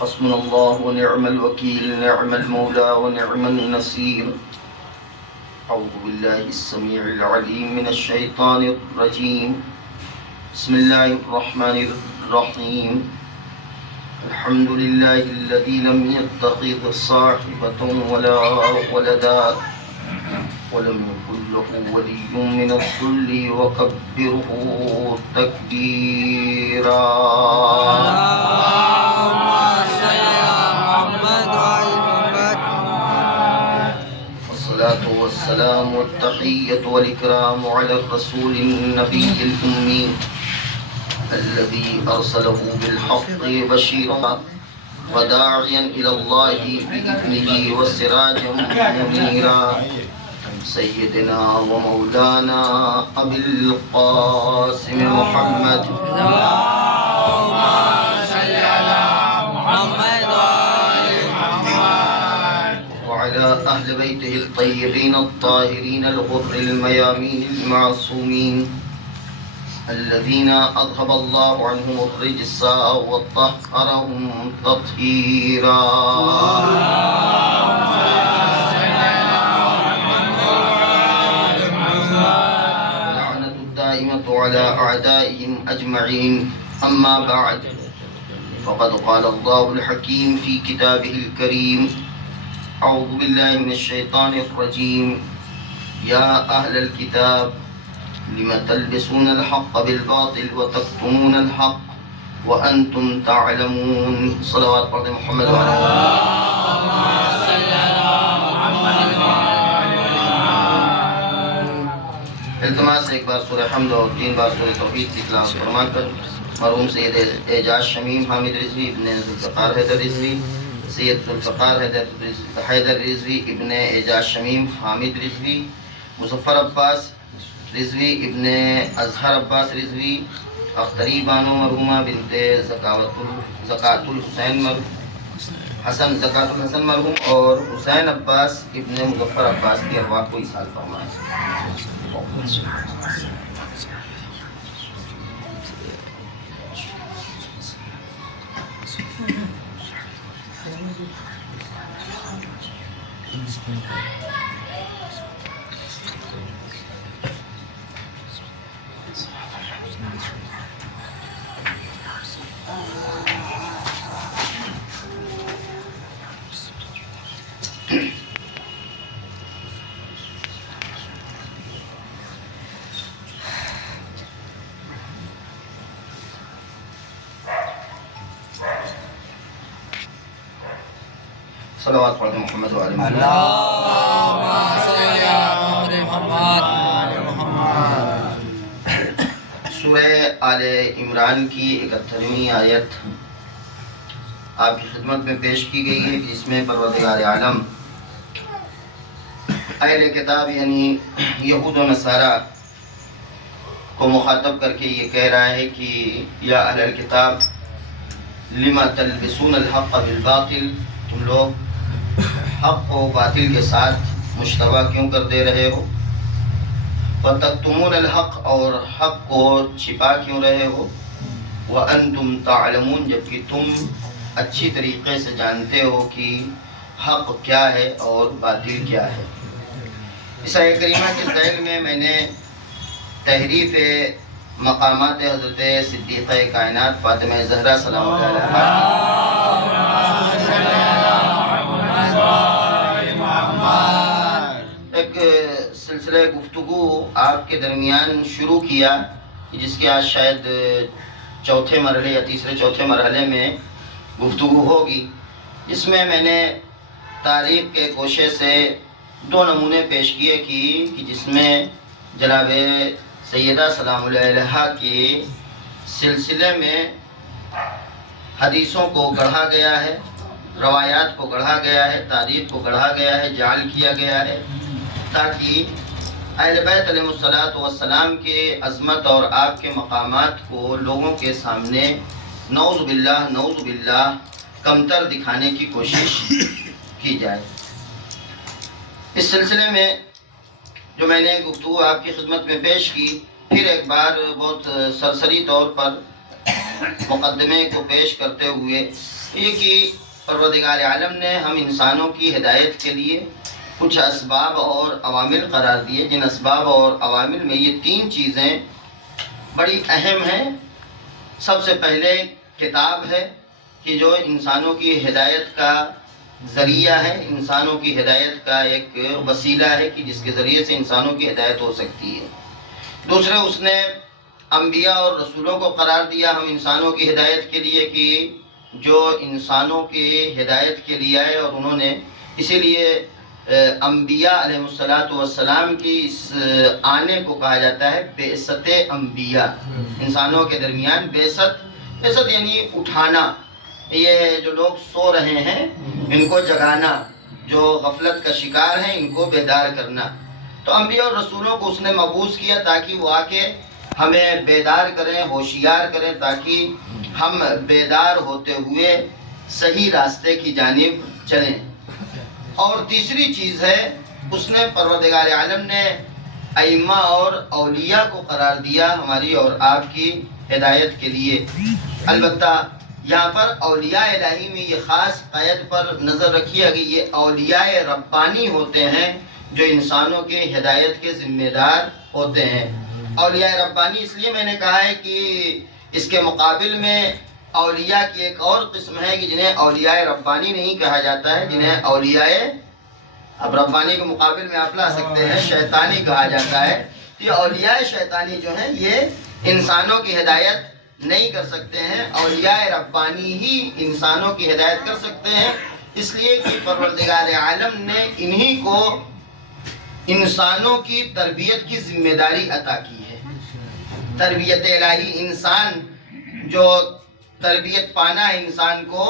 حسبنا الله ونعم الوكيل، نعم المولى ونعم النصير. أعوذ بالله السميع العليم من الشيطان الرجيم. بسم الله الرحمن الرحيم. الحمد لله الذي لم يتخذ صاحبة ولا ولدا ولم يكن له ولي من الذل وكبره تكبيرا. والصلاة والسلام والتحية والإكرام على الرسول النبي الأمي الذي أرسله بالحق بشيرا وداعيا إلى الله بإذنه وسراجا منيرا، سيدنا ومولانا أبي القاسم محمد اللهم صل على محمد وآل محمد وعلى أهل بيته الطيبين الطاهرين الغر الميامين المعصومين الذين أذهب الله عنهم الرجس وطهرهم تطهيرا. اللعنة الدائمة على أعدائهم أجمعين. أما بعد، فقد قال الله الحكيم في كتابه الكريم: أعوذ بالله من الشيطان الرجيم. يا أهل الكتاب لم تلبسون الحق بالباطل وتكتمون الحق وأنتم تعلمون. صلوات پر محمد وعلى التماس ایک بار سورہ حمد اور 3 بار سورہ توحید کی تلاوت فرما کر مرحوم سید اعجاز شمیم حامد رضوی ابن ذوالفقار حیدر رضوی، سید ذوالفقار حیدر رضوی ابن اعجاز شمیم حامد رضوی، مظفر عباس رضوی ابن اظہر عباس رضوی، اختری بانو مرحومہ بنت زکاة الحسین حسن زکاة الحسن مرحوم اور حسین عباس ابن مظفر عباس کی ارواح کو ایصال فرمائے. صلوات پڑھتے محمد و آل محمد. اللهم صل على محمد. سورہ آل عمران کی 71ویں آیت آپ کی خدمت میں پیش کی گئی ہے، جس میں پروردگار عالم اہل کتاب یعنی یہود و نصارہ کو مخاطب کر کے یہ کہہ رہا ہے کہ یا اہل الکتاب لما تلبسون الحق بالباطل، تم لوگ حق کو باطل کے ساتھ مشتبہ کیوں کر دے رہے ہو؟ وَتَكْتُمُونَ الْحَقَّ، اور حق کو چھپا کیوں رہے ہو؟ وَأَنْتُمْ تَعْلَمُونَ، جبکہ تم اچھی طریقے سے جانتے ہو کہ حق کیا ہے اور باطل کیا ہے. اس آیت کریمہ کے ذیل میں میں نے تحریف مقامات حضرت صدیقہ کائنات فاطمہ زہرا سلام اللہ علیہا ایک سلسلہ گفتگو آپ کے درمیان شروع کیا، جس کی آج شاید چوتھے مرحلے یا تیسرے چوتھے مرحلے میں گفتگو ہوگی، جس میں میں نے تاریخ کے گوشے سے 2 نمونے پیش کیے کہ جس میں جناب سیدہ سلام اللہ علیہا کے سلسلے میں حدیثوں کو گڑھا گیا ہے، روایات کو گڑھا گیا ہے، تاریخ کو گڑھا گیا ہے، جعل کیا گیا ہے، تاکہ اہل بیت علیہ السلام کے عظمت اور آپ کے مقامات کو لوگوں کے سامنے نعوذ باللہ کمتر دکھانے کی کوشش کی جائے. اس سلسلے میں جو میں نے گفتگو آپ کی خدمت میں پیش کی، پھر ایک بار بہت سرسری طور پر مقدمے کو پیش کرتے ہوئے یہ کہ پروردگار عالم نے ہم انسانوں کی ہدایت کے لیے کچھ اسباب اور عوامل قرار دیے، جن اسباب اور عوامل میں یہ 3 چیزیں بڑی اہم ہیں۔ سب سے پہلے کتاب ہے کہ جو انسانوں کی ہدایت کا ذریعہ ہے، انسانوں کی ہدایت کا ایک وسیلہ ہے کہ جس کے ذریعے سے انسانوں کی ہدایت ہو سکتی ہے۔ دوسرے اس نے انبیاء اور رسولوں کو قرار دیا ہم انسانوں کی ہدایت کے لیے کہ جو انسانوں کی ہدایت کے لیے آئے، اور انہوں نے اسی لیے انبیاء علیہ السلام کی اس آنے کو کہا جاتا ہے بعثت انبیاء، انسانوں کے درمیان بعثت یعنی اٹھانا، یہ جو لوگ سو رہے ہیں ان کو جگانا، جو غفلت کا شکار ہیں ان کو بیدار کرنا۔ تو انبیاء اور رسولوں کو اس نے مبعوث کیا تاکہ وہ آ کے ہمیں بیدار کریں، ہوشیار کریں، تاکہ ہم بیدار ہوتے ہوئے صحیح راستے کی جانب چلیں۔ اور تیسری چیز ہے اس نے پروردگار عالم نے ائمہ اور اولیاء کو قرار دیا ہماری اور آپ کی ہدایت کے لیے۔ البتہ یہاں پر اولیاء الہی میں یہ خاص قید پر نظر رکھیے کہ یہ اولیاء ربانی ہوتے ہیں جو انسانوں کی ہدایت کے ذمہ دار ہوتے ہیں۔ اولیاء ربانی اس لیے میں نے کہا ہے کہ اس کے مقابل میں اولیاء کی ایک اور قسم ہے کہ جنہیں اولیاء ربانی نہیں کہا جاتا ہے، جنہیں اولیاء، اب ربانی کے مقابل میں آپ لا سکتے ہیں شیطانی کہا جاتا ہے۔ یہ اولیاء شیطانی جو ہیں یہ انسانوں کی ہدایت نہیں کر سکتے ہیں، اولیاء ربانی ہی انسانوں کی ہدایت کر سکتے ہیں، اس لیے کہ پروردگار عالم نے انہی کو انسانوں کی تربیت کی ذمہ داری عطا کی ہے۔ تربیت الہی، انسان جو تربیت پانا ہے انسان کو،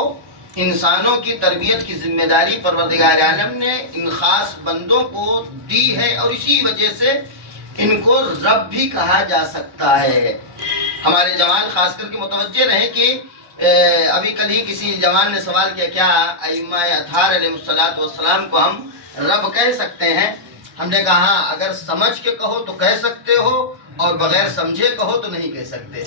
انسانوں کی تربیت کی ذمہ داری پروردگار عالم نے ان خاص بندوں کو دی ہے، اور اسی وجہ سے ان کو رب بھی کہا جا سکتا ہے۔ ہمارے جوان خاص کر کے متوجہ رہیں کہ ابھی کل ہی کسی جوان نے سوال کیا کیا ائمہ اطہار علیہ السلام کو ہم رب کہہ سکتے ہیں؟ ہم نے کہا ہاں، اگر سمجھ کے کہو تو کہہ سکتے ہو، اور بغیر سمجھے کہو تو نہیں کہہ سکتے،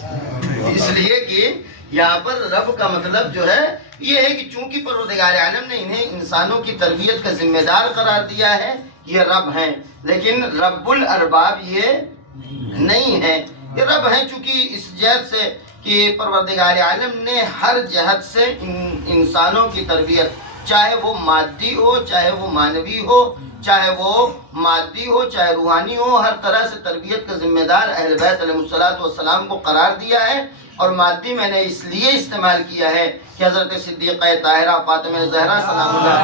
اس لیے کہ یہاں پر رب کا مطلب جو ہے یہ ہے کہ چونکہ پروردگار عالم نے انہیں انسانوں کی تربیت کا ذمہ دار قرار دیا ہے، یہ رب ہیں، لیکن رب الارباب یہ نہیں ہے، یہ رب ہیں چونکہ اس جہت سے کہ پروردگار عالم نے ہر جہت سے انسانوں کی تربیت، چاہے وہ مادی ہو، چاہے وہ معنوی ہو، چاہے وہ مادی ہو، چاہے روحانی ہو، ہر طرح سے تربیت کا ذمہ دار اہل بیت علیہ السلام کو قرار دیا ہے۔ اور مادی میں نے اس لیے استعمال کیا ہے کہ حضرت صدیقہ طاہرہ فاطمہ زہرا سلام اللہ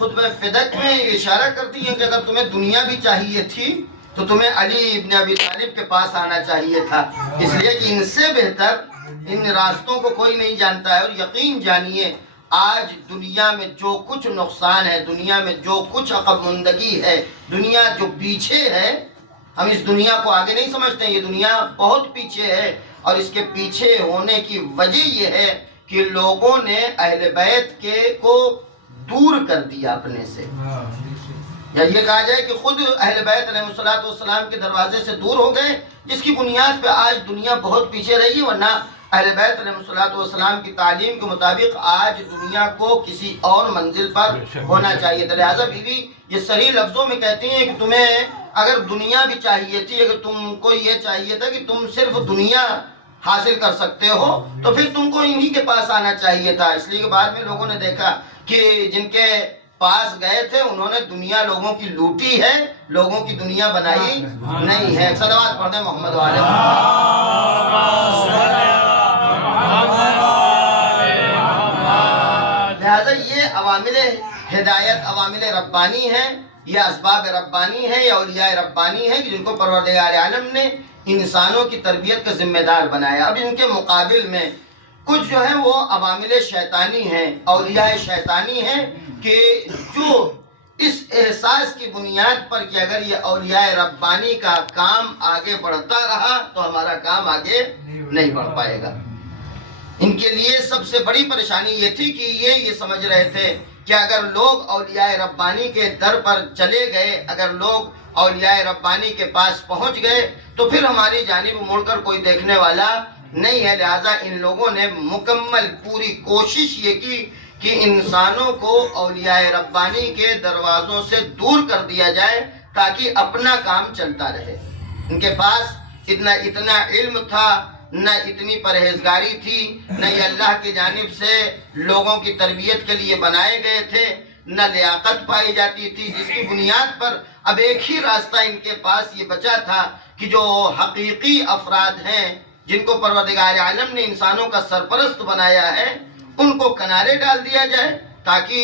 خطبہ فدق میں اشارہ کرتی ہیں کہ اگر تمہیں دنیا بھی چاہیے تھی تو تمہیں علی ابن ابی طالب کے پاس آنا چاہیے تھا، اس لیے کہ ان سے بہتر ان راستوں کو کوئی نہیں جانتا ہے۔ اور یقین جانیے آج دنیا میں جو کچھ نقصان ہے، دنیا میں جو کچھ عقب مندگی ہے، دنیا جو پیچھے ہے، ہم اس دنیا کو آگے نہیں سمجھتے ہیں، یہ دنیا بہت پیچھے ہے، اور اس کے پیچھے ہونے کی وجہ یہ ہے کہ لوگوں نے اہل بیت کو دور کر دیا اپنے سے، یا یہ کہا جائے کہ خود اہل بیت علیہ السلام کے دروازے سے دور ہو گئے، جس کی بنیاد پہ آج دنیا بہت پیچھے رہی، ورنہ اہل بیت علیہ السلام کی تعلیم کے مطابق آج دنیا کو کسی اور منزل پر ہونا چاہیے تھا۔ لہٰذا بیوی یہ صحیح لفظوں میں کہتی ہیں کہ تمہیں اگر دنیا بھی چاہیے تھی، اگر تم کو یہ چاہیے تھا کہ تم صرف دنیا حاصل کر سکتے ہو تو پھر تم کو انہی کے پاس آنا چاہیے تھا، اس لیے کہ بعد میں لوگوں نے دیکھا کہ جن کے پاس گئے تھے انہوں نے دنیا لوگوں کی لوٹی ہے، لوگوں کی دنیا بنائی نہیں ہے۔ صلوات پڑھ دیں محمد والے لہذا یہ عوامل ہدایت، عوامل ربانی ہیں، یہ اسباب ربانی ہیں، یہ اولیاء ربانی ہیں کہ جن کو پروردگار عالم نے انسانوں کی تربیت کا ذمہ دار بنایا۔ اب ان کے مقابل میں کچھ جو ہے وہ عوامل شیطانی ہیں، اولیاء شیطانی ہیں کہ جو اس احساس کی بنیاد پر کہ اگر یہ اولیاء ربانی کا کام آگے بڑھتا رہا تو ہمارا کام آگے نہیں بڑھ پائے گا۔ ان کے لیے سب سے بڑی پریشانی یہ تھی کہ یہ سمجھ رہے تھے کہ اگر لوگ اولیاء ربانی کے در پر چلے گئے، اگر لوگ اولیاء ربانی کے پاس پہنچ گئے تو پھر ہماری جانب مڑ کر کوئی دیکھنے والا نہیں ہے۔ لہٰذا ان لوگوں نے مکمل پوری کوشش یہ کی کہ انسانوں کو اولیاء ربانی کے دروازوں سے دور کر دیا جائے تاکہ اپنا کام چلتا رہے۔ ان کے پاس اتنا علم تھا، نہ اتنی پرہیزگاری تھی، نہ یہ اللہ کی جانب سے لوگوں کی تربیت کے لیے بنائے گئے تھے، نہ لیاقت پائی جاتی تھی، جس کی بنیاد پر اب ایک ہی راستہ ان کے پاس یہ بچا تھا کہ جو حقیقی افراد ہیں جن کو پروردگار عالم نے انسانوں کا سرپرست بنایا ہے ان کو کنارے ڈال دیا جائے، تاکہ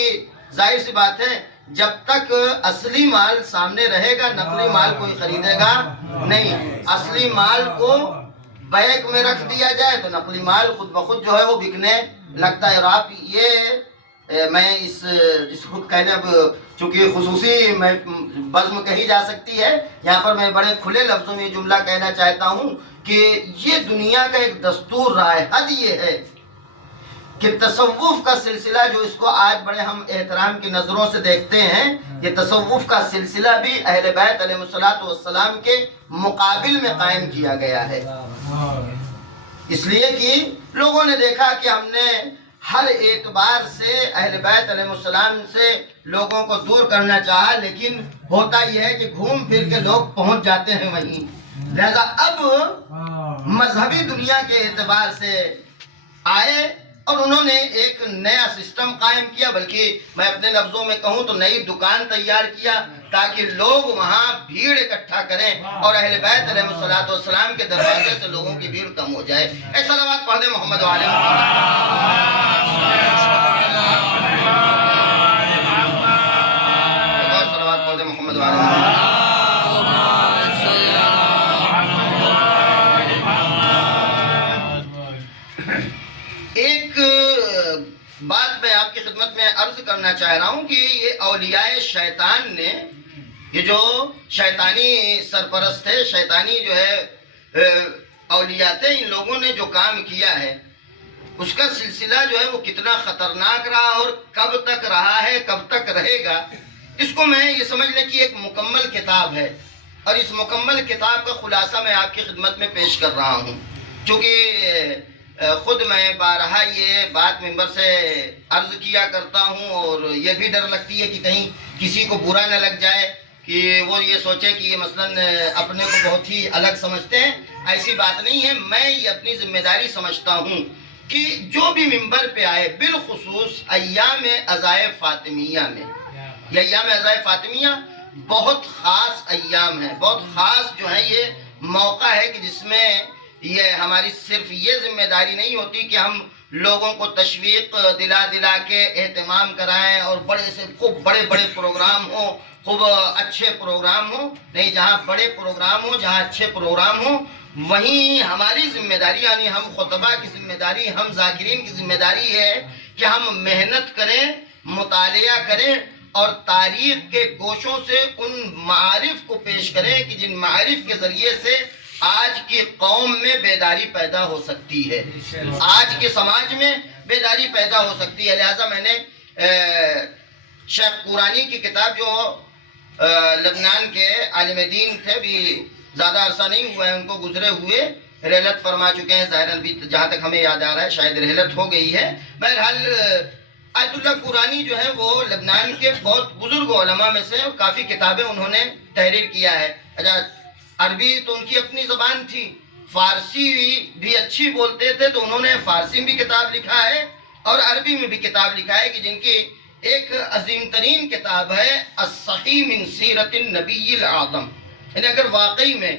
ظاہر سی بات ہے جب تک اصلی مال سامنے رہے گا نقلی مال کوئی خریدے گا نہیں۔ اصلی مال کو بیگ میں رکھ دیا جائے تو نقلی مال خود بخود جو ہے وہ بکنے لگتا ہے۔ اور آپ یہ میں جس خود کہنے اب چونکہ خصوصی بزم کہی جا سکتی ہے، یہاں پر میں بڑے کھلے لفظوں میں یہ جملہ کہنا چاہتا ہوں کہ یہ دنیا کا ایک دستور رائے حد یہ ہے کہ تصوف کا سلسلہ جو اس کو آج بڑے ہم احترام کی نظروں سے دیکھتے ہیں، یہ تصوف کا سلسلہ بھی اہل بیت علیہ السلام کے مقابل میں قائم کیا گیا ہے۔ اس لیے کہ لوگوں نے دیکھا کہ ہم نے ہر اعتبار سے اہل بیت علیہ السلام سے لوگوں کو دور کرنا چاہا، لیکن ہوتا یہ ہے کہ گھوم پھر کے لوگ پہنچ جاتے ہیں وہیں۔ لہذا اب مذہبی دنیا کے اعتبار سے آئے اور انہوں نے ایک نیا سسٹم قائم کیا، بلکہ میں اپنے لفظوں میں کہوں تو نئی دکان تیار کیا تاکہ لوگ وہاں بھیڑ اکٹھا کریں اور اہل بیت علیہ السلام کے دروازے سے لوگوں کی بھیڑ کم ہو جائے۔ اے صلوات پڑھ دیں محمد وعلی محمد، صلوات پڑھ دیں محمد وعلی محمد۔ ایک بات میں آپ کی خدمت میں عرض کرنا چاہ رہا ہوں کہ یہ اولیاء شیطان نے، یہ جو شیطانی سرپرست ہے، شیطانی جو ہے اولیاء تھے، ان لوگوں نے جو کام کیا ہے اس کا سلسلہ جو ہے وہ کتنا خطرناک رہا اور کب تک رہا ہے، کب تک رہے گا، اس کو میں یہ سمجھ لیں کہ ایک مکمل کتاب ہے، اور اس مکمل کتاب کا خلاصہ میں آپ کی خدمت میں پیش کر رہا ہوں۔ چونکہ خود میں بارہا یہ بات ممبر سے عرض کیا کرتا ہوں اور یہ بھی ڈر لگتی ہے کہ کہیں کسی کو برا نہ لگ جائے کہ وہ یہ سوچے کہ یہ مثلاً اپنے کو بہت ہی الگ سمجھتے ہیں۔ ایسی بات نہیں ہے، میں یہ اپنی ذمہ داری سمجھتا ہوں کہ جو بھی ممبر پہ آئے، بالخصوص ایام عزائے فاطمیہ میں، یہ ایام عزائے فاطمیہ بہت خاص ایام ہیں، بہت خاص جو ہے یہ موقع ہے کہ جس میں یہ ہماری صرف یہ ذمہ داری نہیں ہوتی کہ ہم لوگوں کو تشویق دلا کے اہتمام کرائیں اور بڑے سے خوب بڑے پروگرام ہوں، خوب اچھے پروگرام ہوں، نہیں، جہاں بڑے پروگرام ہوں، جہاں اچھے پروگرام ہوں، وہیں ہماری ذمہ داری، یعنی ہم خطبہ کی ذمہ داری، ہم ذاکرین کی ذمہ داری ہے کہ ہم محنت کریں، مطالعہ کریں اور تاریخ کے گوشوں سے ان معارف کو پیش کریں کہ جن معارف کے ذریعے سے آج کی قوم میں بیداری پیدا ہو سکتی ہے، آج کے سماج میں بیداری پیدا ہو سکتی ہے۔ لہٰذا میں نے شیخ قرانی کی کتاب، جو لبنان کے عالم دین تھے، بھی زیادہ عرصہ نہیں ہوا ہے ان کو گزرے ہوئے، رحلت فرما چکے ہیں، ظاہراً بھی جہاں تک ہمیں یاد آ رہا ہے شاید رحلت ہو گئی ہے۔ بہرحال آیت اللہ قرانی جو ہے وہ لبنان کے بہت بزرگ علماء میں سے، کافی کتابیں انہوں نے تحریر کیا ہے۔ عربی تو ان کی اپنی زبان تھی، فارسی بھی اچھی بولتے تھے تو انہوں نے فارسی میں بھی کتاب لکھا ہے اور عربی میں بھی کتاب لکھا ہے، کہ جن کی ایک عظیم ترین کتاب ہے الصحیح من سیرت النبی الاعظم۔ یعنی اگر واقعی میں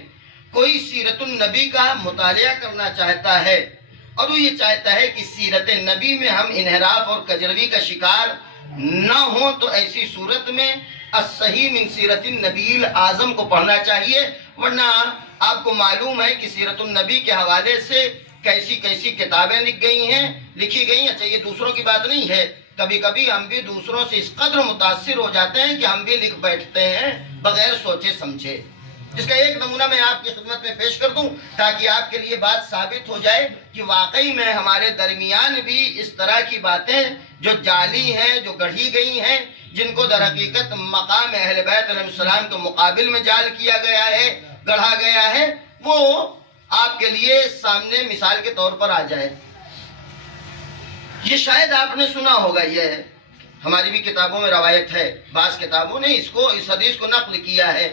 کوئی سیرت النبی کا مطالعہ کرنا چاہتا ہے اور وہ یہ چاہتا ہے کہ سیرت نبی میں ہم انحراف اور کجروی کا شکار نہ ہوں، تو ایسی صورت میں الصحیح من سیرت النبی الاعظم کو پڑھنا چاہیے، ورنہ آپ کو معلوم ہے کہ سیرت النبی کے حوالے سے کیسی کیسی کتابیں لکھی گئی ہیں۔ اچھا، یہ دوسروں کی بات نہیں ہے، کبھی کبھی ہم بھی دوسروں سے اس قدر متاثر ہو جاتے ہیں کہ ہم بھی لکھ بیٹھتے ہیں بغیر سوچے سمجھے۔ جس کا ایک نمونہ میں آپ کی خدمت میں پیش کر دوں تاکہ آپ کے لیے بات ثابت ہو جائے کہ واقعی میں ہمارے درمیان بھی اس طرح کی باتیں جو جعلی ہیں، جو گڑھی گئی ہیں، جن کو در حقیقت مقام اہل بیت علیہ السلام کے مقابل میں جعل کیا گیا ہے، گڑھا گیا ہے، وہ آپ کے لیے سامنے مثال کے طور پر آ جائے۔ یہ شاید آپ نے سنا ہوگا، یہ ہماری بھی کتابوں میں روایت ہے، بعض کتابوں نے اس حدیث کو نقل کیا ہے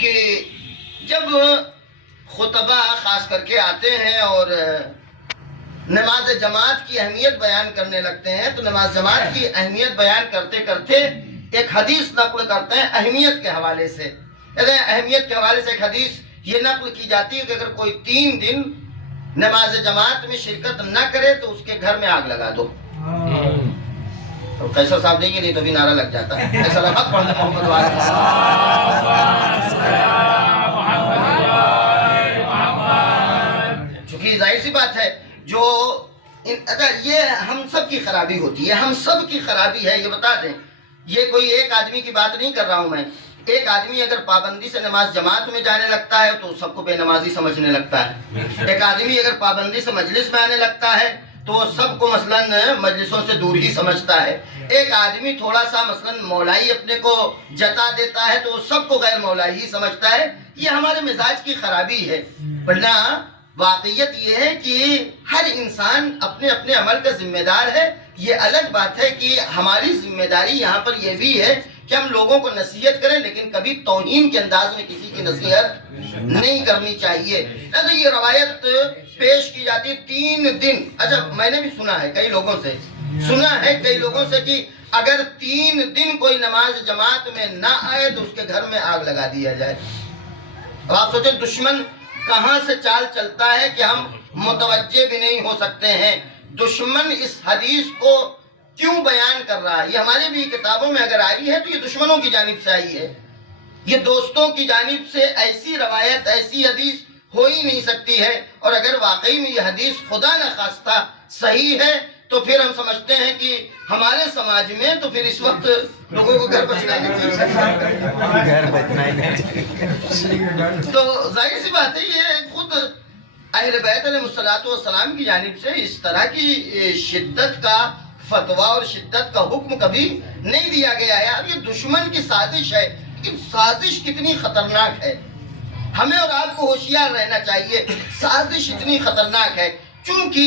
کہ جب خطبہ خاص کر کے آتے ہیں اور نماز جماعت کی اہمیت بیان کرنے لگتے ہیں تو نماز جماعت کی اہمیت بیان کرتے کرتے ایک حدیث نقل کرتے ہیں اہمیت کے حوالے سے۔ اہمیت کے حوالے سے ایک حدیث یہ نقل کی جاتی ہے کہ اگر کوئی 3 دن نماز جماعت میں شرکت نہ کرے تو اس کے گھر میں آگ لگا دو۔ تو قیصر صاحب دیکھیے نہیں تو بھی نعرہ لگ جاتا ہے، ایسا لگا پڑھنے محمد والے چونکہ ظاہر سی بات ہے جو اگر یہ ہم سب کی خرابی ہوتی ہے، ہم سب کی خرابی ہے، یہ بتا دیں، یہ کوئی ایک آدمی کی بات نہیں کر رہا ہوں میں۔ ایک آدمی اگر پابندی سے نماز جماعت میں جانے لگتا ہے تو سب کو بے نمازی سمجھنے لگتا ہے۔ ایک آدمی اگر پابندی سے مجلس میں آنے لگتا ہے تو وہ سب کو مثلاً مجلسوں سے دور ہی سمجھتا ہے۔ ایک آدمی تھوڑا سا مثلاً مولائی اپنے کو جتا دیتا ہے تو وہ سب کو غیر مولائی ہی سمجھتا ہے۔ یہ ہمارے مزاج کی خرابی ہے، ورنہ واقعیت یہ ہے کہ ہر انسان اپنے اپنے عمل کا ذمہ دار ہے۔ یہ الگ بات ہے کہ ہماری ذمہ داری یہاں پر یہ بھی ہے کہ ہم لوگوں کو نصیحت کریں، لیکن کبھی توہین کے انداز میں کسی کی نصیحت نہیں کرنی چاہیے۔ تو یہ روایت پیش کی جاتی 3 دن۔ اچھا میں نے بھی سنا ہے کئی لوگوں سے کہ اگر 3 دن کوئی نماز جماعت میں نہ آئے تو اس کے گھر میں آگ لگا دیا جائے۔ اب آپ سوچیں دشمن کہاں سے چال چلتا ہے کہ ہم متوجہ بھی نہیں ہو سکتے ہیں۔ دشمن اس حدیث کو کیوں بیان کر رہا ہے؟ یہ ہمارے بھی کتابوں میں اگر آئی ہے تو یہ دشمنوں کی جانب سے آئی ہے، یہ دوستوں کی جانب سے ایسی روایت، ایسی حدیث ہو ہی نہیں سکتی ہے۔ اور اگر واقعی میں یہ حدیث خدا نہ خواستہ صحیح ہے تو پھر ہم سمجھتے ہیں کہ ہمارے سماج میں تو پھر اس وقت لوگوں کو گھر بچنا ہی نہیں چاہیے۔ تو ظاہر سی بات ہے یہ خود اہل بیت علیہ السلام کی جانب سے اس طرح کی شدت کا فتویٰ اور شدت کا حکم کبھی نہیں دیا گیا ہے۔ اب یہ دشمن کی سازش ہے، لیکن سازش کتنی خطرناک ہے، ہمیں اور آپ کو ہوشیار رہنا چاہیے۔ سازش اتنی خطرناک ہے چونکہ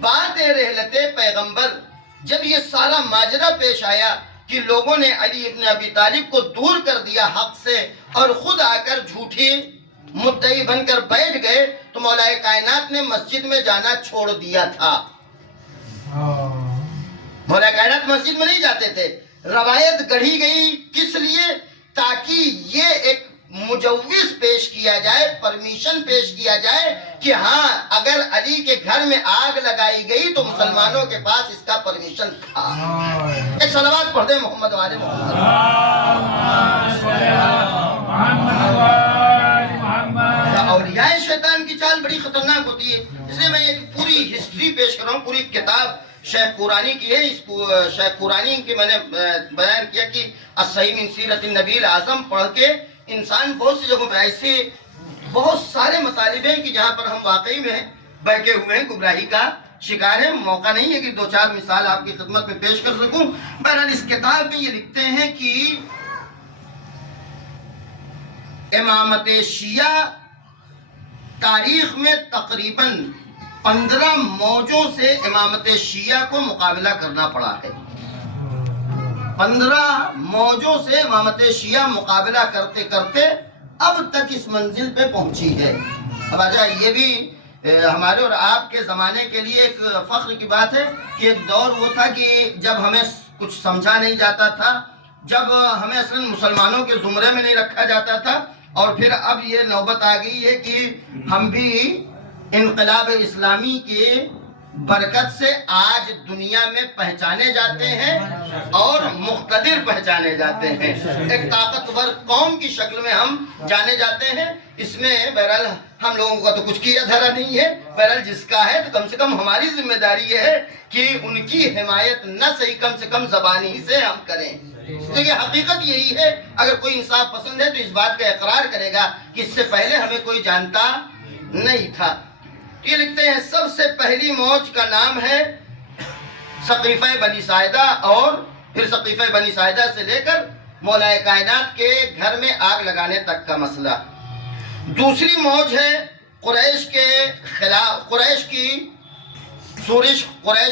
بعد رحلت پیغمبر جب یہ سارا ماجرا پیش آیا کہ لوگوں نے علی ابن ابی طالب کو دور کر دیا حق سے اور خود آ کر جھوٹی مدعی بن کر بیٹھ گئے تو مولا کائنات نے مسجد میں جانا چھوڑ دیا تھا۔ مولا کائنات مسجد میں نہیں جاتے تھے۔ روایت گڑھی گئی کس لیے؟ تاکہ یہ ایک مجوز پیش کیا جائے، پرمیشن پیش کیا جائے کہ ہاں اگر علی کے گھر میں آگ لگائی گئی تو مسلمانوں کے پاس اس کا پرمیشن تھا۔ ایک صلوات پڑھ دیں محمد والے محمد۔ اولیاء شیطان کی چال بڑی خطرناک ہوتی ہے، اس لیے میں ایک پوری ہسٹری پیش کر رہا ہوں۔ پوری کتاب شیخ قرانی کی ہے، اس شیخ قرانی کی میں نے بیان کیا کہ الصحیح من سیرت النبی الاعظم پڑھ کے انسان بہت سی جگہوں پہ ایسے بہت سارے مطالب ہیں کہ جہاں پر ہم واقعی میں بہکے ہوئے ہیں، گمراہی کا شکار ہے۔ موقع نہیں ہے کہ 2-4 مثال آپ کی خدمت میں پیش کر سکوں۔ بہرحال اس کتاب میں یہ لکھتے ہیں کہ امامت شیعہ تاریخ میں تقریباً 15 موجوں سے امامت شیعہ کو مقابلہ کرنا پڑا ہے۔ 15 موجوں سے امامت شیعہ مقابلہ کرتے کرتے اب تک اس منزل پہ پہنچی ہے۔ اب آجا یہ بھی ہمارے اور آپ کے زمانے کے لیے ایک فخر کی بات ہے کہ ایک دور وہ تھا کہ جب ہمیں کچھ سمجھا نہیں جاتا تھا، جب ہمیں اصلاً مسلمانوں کے زمرے میں نہیں رکھا جاتا تھا، اور پھر اب یہ نوبت آ گئی ہے کہ ہم بھی انقلاب اسلامی کے برکت سے آج دنیا میں پہچانے جاتے ہیں اور مقتدر پہچانے جاتے ہیں، ایک طاقتور قوم کی شکل میں ہم جانے جاتے ہیں۔ اس میں بہرحال ہم لوگوں کا تو کچھ کیا دھرا نہیں ہے، بہرحال جس کا ہے تو کم سے کم ہماری ذمہ داری یہ ہے کہ ان کی حمایت نہ صحیح کم سے کم زبانی سے ہم کریں۔ دیکھیے حقیقت یہی ہے، اگر کوئی انصاف پسند ہے تو اس بات کا اقرار کرے گا کہ اس سے پہلے ہمیں کوئی جانتا نہیں تھا۔ یہ لکھتے ہیں سب سے پہلی موج کا نام ہے سقیفہ بنی ساعدہ، اور پھر سقیفہ بنی ساعدہ سے لے کر مولا کائنات کے گھر میں آگ لگانے تک کا مسئلہ۔ دوسری موج ہے قریش کے خلاف، قریش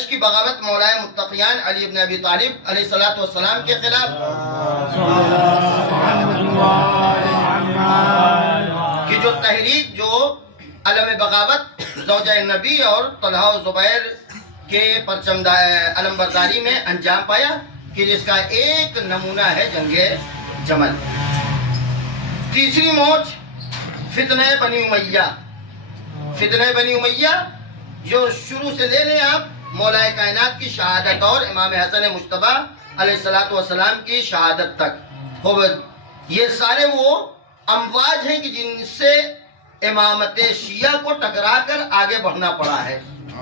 کی بغاوت مولا متقیان علی بن ابی طالب علیہ السلام کے خلاف، کہ جو تحریک جو علم بغاوت زوجہ نبی اور طلحہ و زبیر کے پرچم علم برداری میں انجام پایا، کہ جس کا ایک نمونہ ہے جنگ جمل۔ تیسری موج فتنہ بنی امیہ، فتنہ بنی امیہ جو شروع سے لے لیں آپ مولا کائنات کی شہادت اور امام حسن مجتبی علیہ السلام کی شہادت تک، یہ سارے وہ امواج ہیں کہ جن سے امامت شیعہ کو ٹکرا کر آگے بڑھنا پڑا ہے،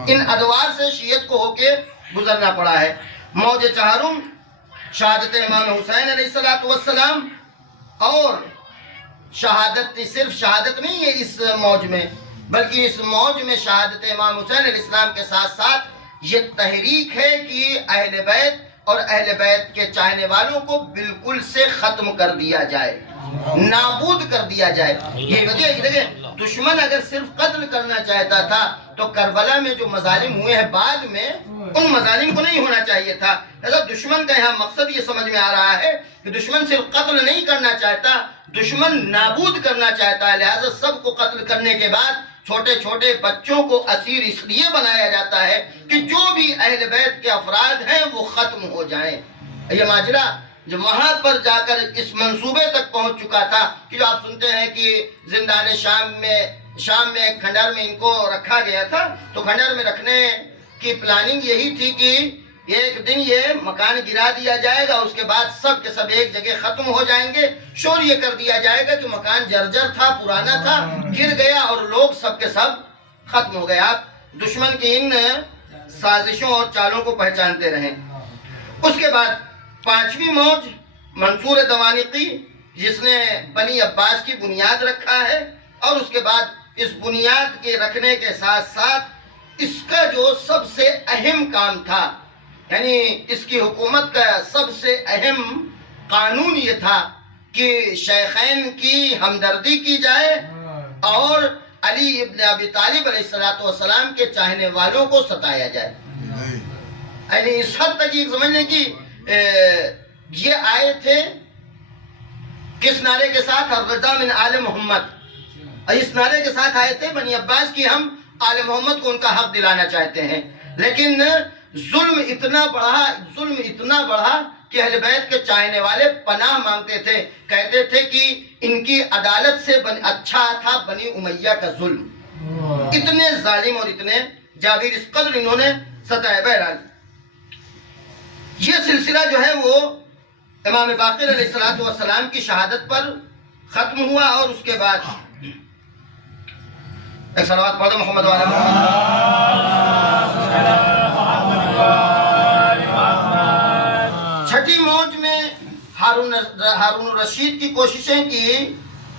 ان ادوار سے شیعت کو ہو کے گزرنا پڑا ہے۔ موج چہارم شہادت امام حسین علیہ السلام، اور شہادت صرف شہادت نہیں ہے اس موج میں، بلکہ اس موج میں شہادت امام حسین علیہ السلام کے ساتھ ساتھ یہ تحریک ہے کہ اہل بیت اور اہل بیت کے چاہنے والوں کو بالکل سے ختم کر دیا جائے، نابود کر دیا جائے۔ یہ وجہ ہے کہ دیکھیں دشمن اگر صرف قتل کرنا چاہتا تھا تو کربلا میں جو مظالم ہوئے ہیں بعد میں ان مظالم کو نہیں ہونا چاہیے تھا۔ لہذا دشمن کا یہاں مقصد یہ سمجھ میں آ رہا ہے کہ دشمن صرف قتل نہیں کرنا چاہتا، دشمن نابود کرنا چاہتا ہے، لہذا سب کو قتل کرنے کے بعد چھوٹے چھوٹے بچوں کو اسیر اس لیے بنایا جاتا ہے کہ جو بھی اہل بیت کے افراد ہیں وہ ختم ہو جائیں۔ یہ ماجرا جب وہاں پر جا کر اس منصوبے تک پہنچ چکا تھا کہ جو آپ سنتے ہیں کہ زندان شام میں ایک کھنڈر میں ان کو رکھا گیا تھا، تو کھنڈر میں رکھنے کی پلاننگ یہی تھی کہ ایک دن یہ مکان گرا دیا جائے گا، اس کے بعد سب کے سب ایک جگہ ختم ہو جائیں گے، شور یہ کر دیا جائے گا کہ مکان جرجر تھا، پرانا تھا، گر گیا اور لوگ سب کے سب ختم ہو گئے۔ آپ دشمن کی ان سازشوں اور چالوں کو پہچانتے رہیں۔ اس کے بعد پانچویں موج منصور دوانقی، جس نے بنی عباس کی بنیاد رکھا ہے، اور اس کے بعد اس بنیاد کے رکھنے کے ساتھ ساتھ اس کا جو سب سے اہم کام تھا، یعنی اس کی حکومت کا سب سے اہم قانون یہ تھا کہ شیخین کی ہمدردی کی جائے اور علی ابن ابی طالب علیہ السلام کے چاہنے والوں کو ستایا جائے۔ یعنی اس حد تک یہ سمجھ لیں کہ یہ آئے تھے کس نعرے کے ساتھ؟ الرضا من آل محمد، اس نعرے کے ساتھ آئے تھے بنی عباس کی ہم آل محمد کو ان کا حق دلانا چاہتے ہیں، لیکن ظلم اتنا بڑھا کہ اہل بیت کے چاہنے والے پناہ مانگتے تھے، کہتے تھے کہ ان کی عدالت سے اچھا تھا بنی امیہ کا ظلم۔ اتنے ظالم اور اتنے جابر اس قدر انہوں نے ستایا۔ بہرحال یہ سلسلہ جو ہے وہ امام باقر علیہ السلام کی شہادت پر ختم ہوا، اور اس کے بعد ایک صلوات پڑھو محمد وعلی محمد۔ چھٹی موج میں ہارون الرشید کی کوششیں کی،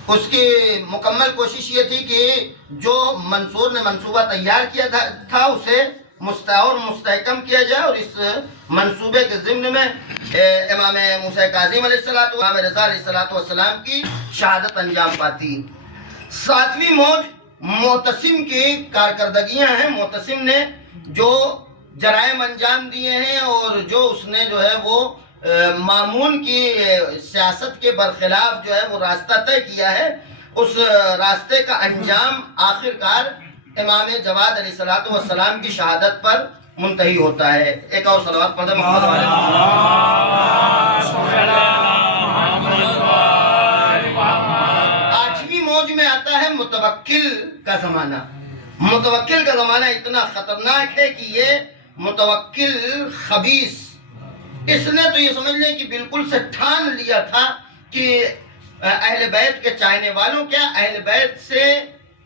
اس کی مکمل کوشش یہ تھی کہ جو منصور نے منصوبہ تیار کیا تھا اسے اور مستحکم کیا جائے، اور اس منصوبے کے ضمن میں امام موسیٰ کاظم علیہ السلام، امام رضا علیہ السلام کی شہادت انجام پاتی۔ ساتویں موج معتصم کی کارکردگیاں ہیں۔ معتصم نے جو جرائم انجام دیے ہیں اور جو اس نے جو ہے وہ مامون کی سیاست کے برخلاف جو ہے وہ راستہ طے کیا ہے، اس راستے کا انجام آخرکار امام جواد علیہ السلام کی شہادت پر منتہی ہوتا ہے۔ ایک اور صلوات پڑھ دیں محمد وعلی محمد۔ آٹھویں موج میں آتا ہے متوکل کا زمانہ۔ متوکل کا زمانہ اتنا خطرناک ہے کہ یہ متوکل خبیث، اس نے تو یہ سمجھ لیں کہ بالکل سے ٹھان لیا تھا کہ اہل بیت کے چاہنے والوں کیا، اہل بیت سے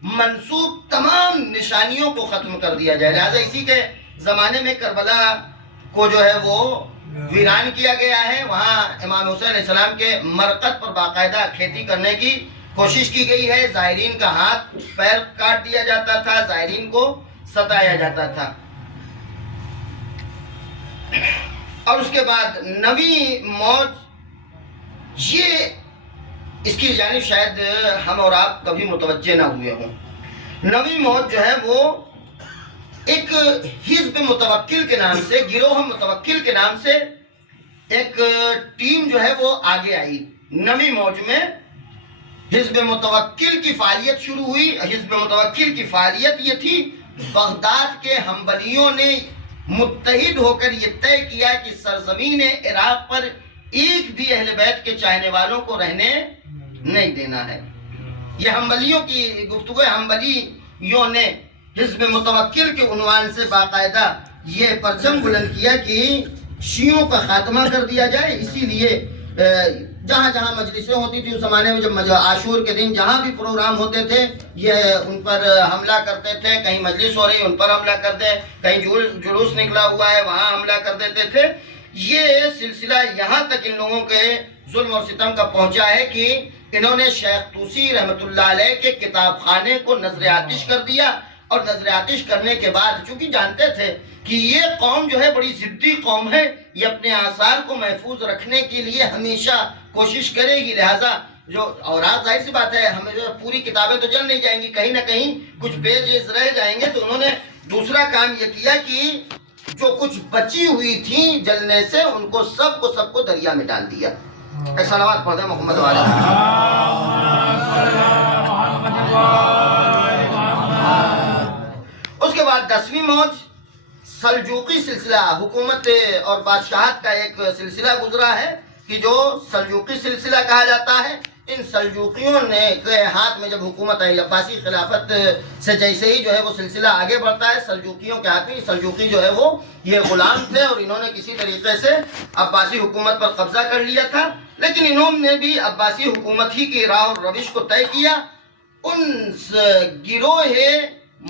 منسوب تمام نشانیوں کو ختم کر دیا جائے. لہٰذا اسی کے زمانے میں کربلا کو جو ہے وہ ویران کیا گیا ہے. وہاں امام حسین علیہ السلام کے مرقد پر باقاعدہ کھیتی کرنے کی کوشش کی گئی ہے. زائرین کا ہاتھ پیر کاٹ دیا جاتا تھا, زائرین کو ستایا جاتا تھا. اور اس کے بعد نویں موج, یہ اس کی جانب شاید ہم اور آپ کبھی متوجہ نہ ہوئے ہوں. نویں موج جو ہے وہ ایک حزب متوکل کے نام سے, گروہ متوکل کے نام سے ایک ٹیم جو ہے وہ آگے آئی. نویں موج میں حزب متوکل کی فعالیت شروع ہوئی. حزب متوکل کی فعالیت یہ تھی, بغداد کے حنبلیوں نے متحد ہو کر یہ طے کیا کہ سرزمین عراق پر ایک بھی اہل بیت کے چاہنے والوں کو رہنے نہیں دینا ہے. یہ حنبلیوں کی گفتگو ہے. حنبلیوں نے حزب متوکل کے عنوان سے باقاعدہ یہ پرچم بلند کیا کہ شیعوں کا خاتمہ کر دیا جائے. اسی لیے جہاں جہاں مجلسیں ہوتی تھی اس زمانے میں, جب عاشور کے دن جہاں بھی پروگرام ہوتے تھے یہ ان پر حملہ کرتے تھے. کہیں مجلس ہو رہی ان پر حملہ کر دے, کہیں جلوس نکلا ہوا ہے وہاں حملہ کر دیتے تھے. یہ سلسلہ یہاں تک ان لوگوں کے ظلم اور ستم کا پہنچا ہے کہ انہوں نے شیخ طوسی رحمۃ اللہ علیہ کے کتاب خانے کو نظر آتش کر دیا. اور نظر آتش کرنے کے بعد چونکہ جانتے تھے کہ یہ قوم جو ہے بڑی ضدی قوم ہے, یہ اپنے آثار کو محفوظ رکھنے کے لیے ہمیشہ کوشش کرے گی, لہٰذا جو اور ظاہر سی بات ہے ہمیں جو پوری کتابیں تو جل نہیں جائیں گی, کہیں نہ کہیں کچھ پیجز رہ جائیں گے. تو انہوں نے دوسرا کام یہ کیا کہ جو کچھ بچی ہوئی تھیں جلنے سے ان کو سب کو دریا میں ڈال دیا. ایک صلوات پڑھ دیں محمد والے. اس کے بعد 10ویں موج سلجوقی سلسلہ, حکومت اور بادشاہت کا ایک سلسلہ گزرا ہے کہ جو سلجوقی سلسلہ کہا جاتا ہے. ان سلجوقیوں نے کے ہاتھ میں جب حکومت آئی, عباسی خلافت سے جیسے ہی جو ہے وہ سلسلہ آگے بڑھتا ہے, سلجوقیوں کے ہاتھ میں سلجوقی جو ہے وہ یہ غلام تھے اور انہوں نے کسی طریقے سے عباسی حکومت پر قبضہ کر لیا تھا. لیکن انہوں نے بھی عباسی حکومت ہی کی راہ اور روش کو طے کیا. ان گروہ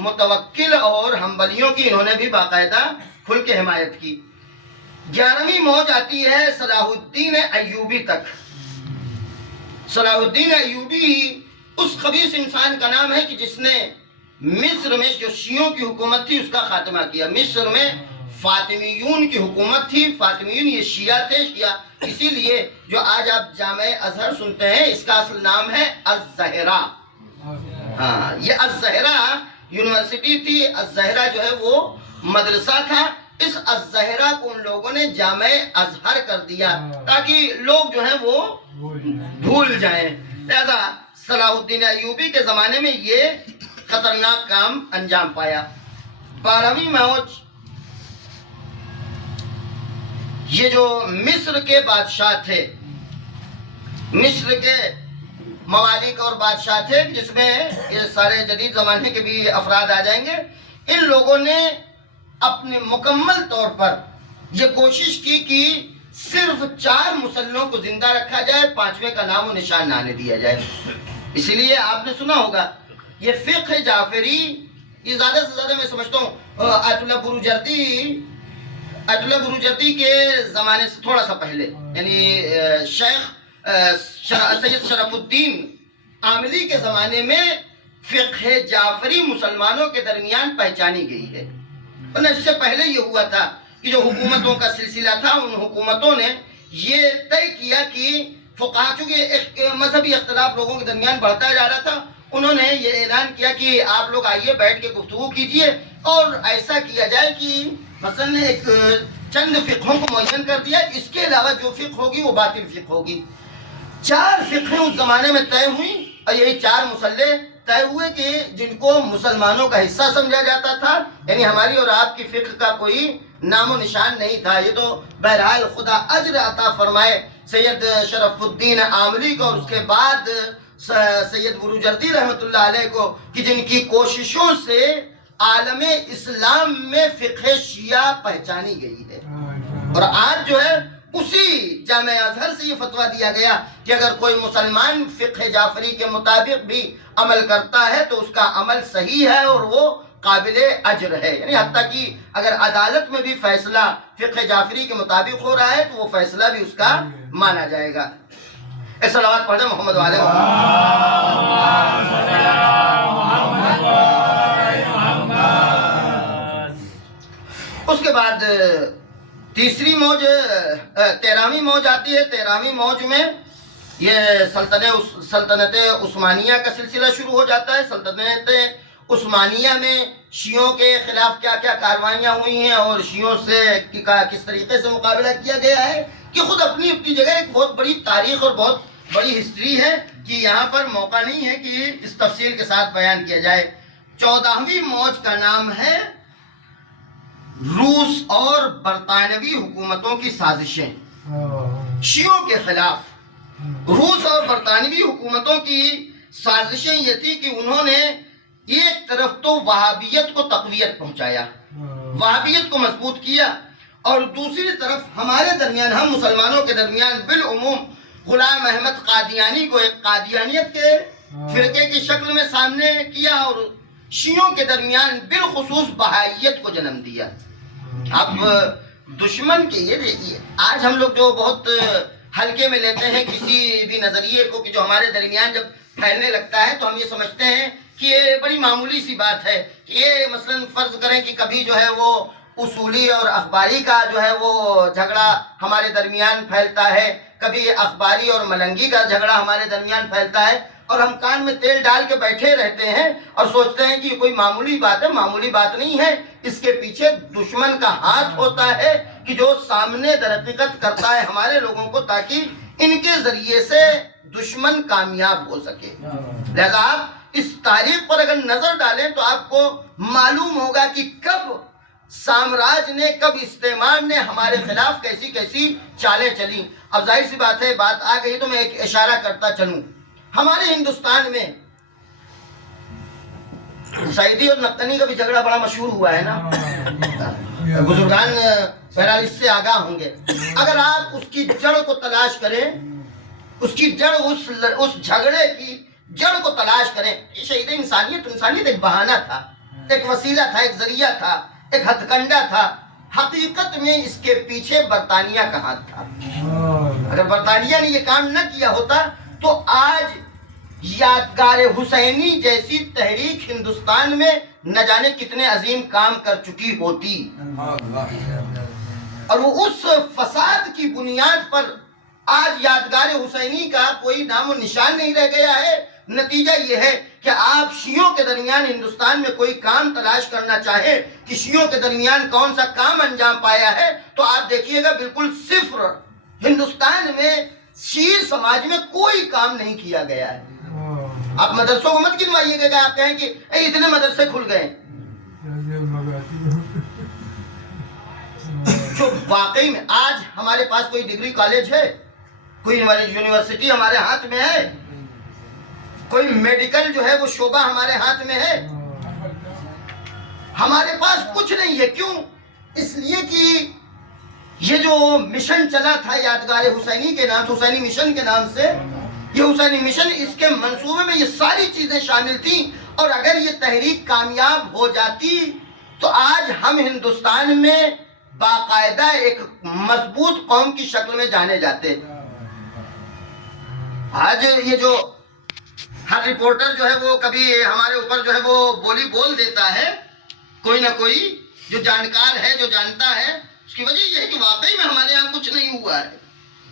متوکل اور حنبلیوں کی انہوں نے بھی باقاعدہ کھل کے حمایت کی. 11ویں موج آتی ہے صلاح الدین ایوبی تک. صلاح الدین ایوبی اس خبیث انسان کا نام ہے کہ جس نے مصر میں جو شیعوں کی حکومت تھی اس کا خاتمہ کیا. مصر میں فاطمیون کی حکومت تھی. فاطمیون یہ شیعہ تھے. شیعہ اسی لیے جو آج آپ جامع ازہر سنتے ہیں اس کا اصل نام ہے الزہرہ. ہاں, یہ الزہرہ یونیورسٹی تھی. الزہرہ جو ہے وہ مدرسہ تھا. اس الزہرہ کو ان لوگوں نے جامع ازہر کر دیا تاکہ لوگ جو ہیں وہ بھول جائیں. لہذا صلاح الدین ایوبی کے زمانے میں یہ خطرناک کام انجام پایا. 12ویں موج یہ جو مصر کے بادشاہ تھے, مصر کے ممالک اور بادشاہ تھے جس میں یہ سارے جدید زمانے کے بھی افراد آ جائیں گے. ان لوگوں نے اپنے مکمل طور پر یہ کوشش کی کہ صرف 4 مسلمانوں کو زندہ رکھا جائے, 5ویں کا نام و نشان نہ آنے دیا جائے. اسی لیے آپ نے سنا ہوگا یہ فقہ جعفری, یہ زیادہ سے زیادہ میں سمجھتا ہوں آیت اللہ بروجردی کے زمانے سے تھوڑا سا پہلے, یعنی شیخ سید شرف الدین عاملی کے زمانے میں فقہ جعفری مسلمانوں کے درمیان پہچانی گئی ہے. ورنہ اس سے پہلے یہ ہوا تھا کہ جو حکومتوں کا سلسلہ تھا ان حکومتوں نے یہ طے کیا کہ فقہا, چونکہ مذہبی اختلاف لوگوں کے درمیان بڑھتا جا رہا تھا, انہوں نے یہ اعلان کیا کہ آپ لوگ آئیے بیٹھ کے گفتگو کیجئے اور ایسا کیا جائے کہ مثلا ایک چند فقہوں کو معین کر دیا, اس کے علاوہ جو فقہ ہوگی وہ باطل فقہ ہوگی. 4 فقہیں اس زمانے میں طے ہوئی اور یہی 4 مسئلے طے ہوئے کہ جن کو مسلمانوں کا حصہ سمجھا جاتا تھا, یعنی ہماری اور آپ کی فقہ کا کوئی نام و نشان نہیں تھا. یہ تو بہرحال خدا اجر عطا فرمائے سید شرف الدین عاملی کو اور اس کے بعد سید بروجردی رحمۃ اللہ علیہ کو, کہ جن کی کوششوں سے عالم اسلام میں فقہ شیعہ پہچانی گئی ہے. اور آج جو ہے اسی جامعہ ازہر سے یہ فتویٰ دیا گیا کہ اگر کوئی مسلمان فقہ جعفری کے مطابق بھی عمل کرتا ہے تو اس کا عمل صحیح ہے اور وہ قابل اجر ہے. یعنی حتیٰ کہ اگر عدالت میں بھی فیصلہ فقہ جعفری کے مطابق ہو رہا ہے تو وہ فیصلہ بھی اس کا مانا جائے گا. ایک صلوات پڑھ دیں محمد وعلى اس کے بعد تیسری موج 13ویں موج آتی ہے. 13ویں موج میں یہ سلطنت عثمانیہ کا سلسلہ شروع ہو جاتا ہے. سلطنت عثمانیہ میں شیعوں کے خلاف کیا کیا کاروائیاں ہوئی ہیں اور شیعوں سے کس طریقے سے مقابلہ کیا گیا ہے کہ خود اپنی جگہ ایک بہت بڑی تاریخ اور بہت بڑی ہسٹری ہے کہ یہاں پر موقع نہیں ہے کہ اس تفصیل کے ساتھ بیان کیا جائے. 14ویں موج کا نام ہے روس اور برطانوی حکومتوں کی سازشیں. شیعوں کے خلاف روس اور برطانوی حکومتوں کی سازشیں یہ تھی کہ انہوں نے ایک طرف تو وہابیت کو تقویت پہنچایا, وہابیت کو مضبوط کیا, اور دوسری طرف ہمارے درمیان, ہم مسلمانوں کے درمیان بالعموم غلام احمد قادیانی کو ایک قادیانیت کے فرقے کی شکل میں سامنے کیا اور شیعوں کے درمیان بالخصوص بہائیت کو جنم دیا. اب دشمن کے یہ آج ہم لوگ جو بہت ہلکے میں لیتے ہیں کسی بھی نظریے کو کہ جو ہمارے درمیان جب پھیلنے لگتا ہے تو ہم یہ سمجھتے ہیں کہ یہ بڑی معمولی سی بات ہے کہ یہ مثلا فرض کریں کہ کبھی جو ہے وہ اصولی اور اخباری کا جو ہے وہ جھگڑا ہمارے درمیان پھیلتا ہے, کبھی اخباری اور ملنگی کا جھگڑا ہمارے درمیان پھیلتا ہے, اور ہم کان میں تیل ڈال کے بیٹھے رہتے ہیں اور سوچتے ہیں کہ یہ کوئی معمولی بات ہے. معمولی بات نہیں ہے, اس کے پیچھے دشمن کا ہاتھ ہوتا ہے کہ جو سامنے در حقیقت کرتا ہے ہمارے لوگوں کو تاکہ ان کے ذریعے سے دشمن کامیاب ہو سکے. لہذا آپ اس تاریخ پر اگر نظر ڈالیں تو آپ کو معلوم ہوگا کہ کب سامراج نے, کب استعمار نے ہمارے خلاف کیسی کیسی چالیں چلیں. اب ظاہر سی بات ہے, بات آ گئی تو میں ایک اشارہ کرتا چلوں. ہمارے ہندوستان میں سعیدی اور نقطنی کا بھی جھگڑا بڑا مشہور ہوا ہے نا, بزرگان بہرحال اس سے آگاہ ہوں گے. اگر آپ اس کی جڑ کو تلاش کریں, اس کی جڑ, اس جھگڑے کی جڑ کو تلاش کریں, شہید انسانیت ایک بہانہ تھا, ایک وسیلہ تھا, ایک ذریعہ تھا, ایک ہتھ کنڈا تھا. حقیقت میں اس کے پیچھے برطانیہ کا ہاتھ تھا. اگر برطانیہ نے یہ کام نہ کیا ہوتا تو آج یادگار حسینی جیسی تحریک ہندوستان میں نہ جانے کتنے عظیم کام کر چکی ہوتی, اور وہ اس فساد کی بنیاد پر آج یادگار حسینی کا کوئی نام و نشان نہیں رہ گیا ہے. نتیجہ یہ ہے کہ آپ شیعوں کے درمیان ہندوستان میں کوئی کام تلاش کرنا چاہے کہ شیعوں کے درمیان کون سا کام انجام پایا ہے تو آپ دیکھیے گا بالکل صفر. ہندوستان میں شیعہ سماج میں کوئی کام نہیں کیا گیا ہے. آپ مدرسوں کو مت گنوائیے گا, آپ کہیں کہ اتنے مدرسے کھل گئے. جو واقعی میں آج ہمارے پاس کوئی ڈگری کالج ہے, کوئی یونیورسٹی ہمارے ہاتھ میں ہے, کوئی میڈیکل جو ہے وہ شعبہ ہمارے ہاتھ میں ہے, ہمارے پاس کچھ نہیں ہے. کیوں؟ اس لیے کہ یہ جو مشن چلا تھا یادگار حسینی کے نام سے, حسینی مشن کے نام سے, یہ حسینی مشن, اس کے منصوبے میں یہ ساری چیزیں شامل تھیں, اور اگر یہ تحریک کامیاب ہو جاتی تو آج ہم ہندوستان میں باقاعدہ ایک مضبوط قوم کی شکل میں جانے جاتے. آج یہ جو ہر رپورٹر جو ہے وہ کبھی ہمارے اوپر جو ہے وہ بولی بول دیتا ہے, کوئی نہ کوئی جو جانکار ہے, جو جانتا ہے, اس کی وجہ یہ ہے کہ واقعی میں ہمارے یہاں کچھ نہیں ہوا ہے.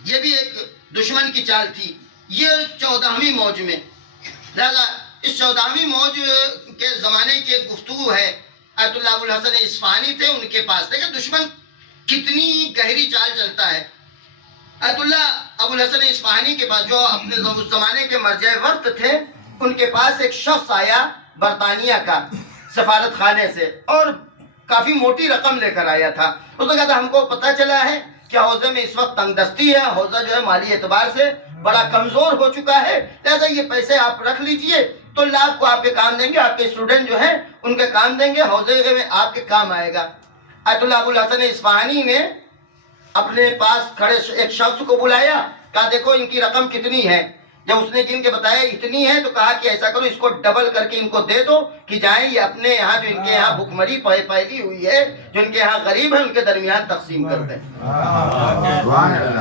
یہ بھی ایک دشمن کی چال تھی. یہ 14ویں موج میں, لہذا اس 14ویں موج کے زمانے کی ایک گفتگو ہے. آیت اللہ ابو الحسن اصفہانی تھے, ان کے پاس دیکھیں دشمن کتنی گہری چال چلتا ہے. آیت اللہ ابو الحسن اصفہانی کے پاس, جو اپنے اس زمانے کے مرجع وقت تھے, ان کے پاس ایک شخص آیا برطانیہ کا سفارت خانے سے, اور کافی موٹی رقم لے کر آیا تھا. اس نے کہا تھا ہم کو پتہ چلا ہے کہ حوزے میں اس وقت تنگ دستی ہے, حوزہ جو ہے مالی اعتبار سے بڑا کمزور ہو چکا ہے, لہذا یہ پیسے آپ رکھ لیجئے, تو اللہ آپ کو آپ کے کام دیں گے, آپ کے اسٹوڈنٹ جو ہیں ان کے کام دیں گے, حوزے میں آپ کے کام آئے گا. آیت اللہ ابو الحسن اصفہانی نے اپنے پاس کھڑے ایک شخص کو بلایا، کہا دیکھو ان کی رقم کتنی ہے. جب اس نے گن کے بتایا اتنی ہے تو کہا کہ ایسا کرو اس کو ڈبل کر کے ان کو دے دو کہ جائیں یہ اپنے یہاں جو ان کے یہاں بھوک مری پھیلی ہوئی ہے، جو ان کے یہاں غریب ہیں، ان کے درمیان تقسیم کر دیں.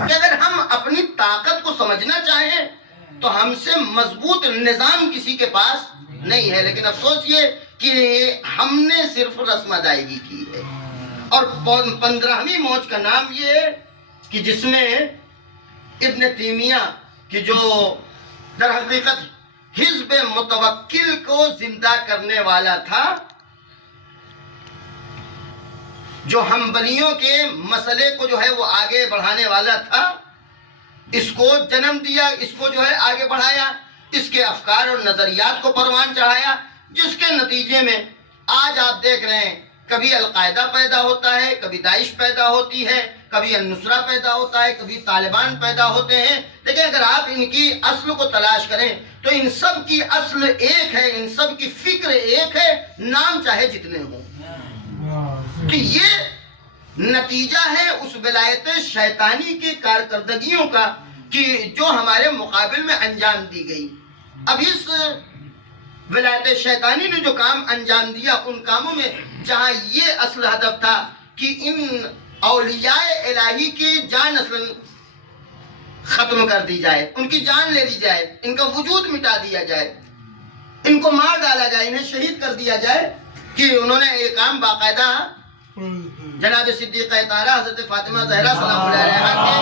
کہ اگر ہم اپنی طاقت کو سمجھنا چاہیں تو ہم سے مضبوط نظام کسی کے پاس نہیں ہے، لیکن افسوس یہ کہ ہم نے صرف رسم ادائیگی کی ہے. اور 15ویں موج کا نام یہ ہے کہ جس میں ابن تیمیہ کی جو در حقیقت حزب متوکل کو زندہ کرنے والا تھا، جو حنبلیوں کے مسئلے کو جو ہے وہ آگے بڑھانے والا تھا، اس کو جنم دیا، اس کو جو ہے آگے بڑھایا، اس کے افکار اور نظریات کو پروان چڑھایا، جس کے نتیجے میں آج آپ دیکھ رہے ہیں کبھی القاعدہ پیدا ہوتا ہے، کبھی داعش پیدا ہوتی ہے، کبھی النصرہ پیدا ہوتا ہے، کبھی طالبان پیدا ہوتے ہیں. لیکن اگر آپ ان کی اصل کو تلاش کریں تو ان سب کی اصل ایک ہے، ان سب کی فکر ایک ہے، نام چاہے جتنے ہوں. تو یہ نتیجہ ہے اس ولایت شیطانی کی کارکردگیوں کا کہ جو ہمارے مقابل میں انجام دی گئی. اب اس ولایت شیطانی نے جو کام انجام دیا، ان کاموں میں جہاں یہ اصل ہدف تھا کہ ان اولیاء الہی کی جان اصلا ختم کر دی جائے، ان کی جان لے لی جائے، ان کا وجود مٹا دیا جائے، ان کو مار ڈالا جائے، انہیں شہید کر دیا جائے، کہ انہوں نے یہ کام باقاعدہ جناب صدیقہ طاہرہ حضرت فاطمہ زہرا سلام اللہ علیہا کے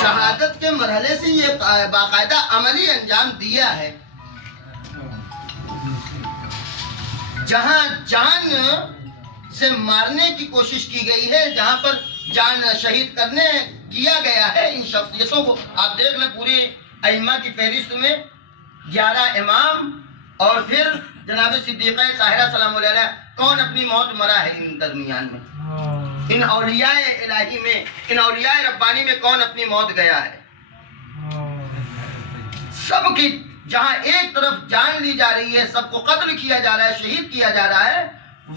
شہادت کے مرحلے سے یہ باقاعدہ عملی انجام دیا ہے. جہاں جان سے مارنے کی کوشش کی گئی ہے، جہاں پر جان شہید کرنے کیا گیا ہے ان شخصیتوں کو، آپ دیکھ لیں پوری ائمہ کی فہرست میں 11 امام اور پھر جناب صدیقہ طاہرہ سلام اللہ علیہ، کون اپنی موت مرا ہے ان درمیان میں؟ ان اولیاء الہی میں، ان اولیاء ربانی میں کون اپنی موت گیا ہے؟ سب کی جہاں ایک طرف جان لی جا رہی ہے، سب کو قتل کیا جا رہا ہے، شہید کیا جا رہا ہے،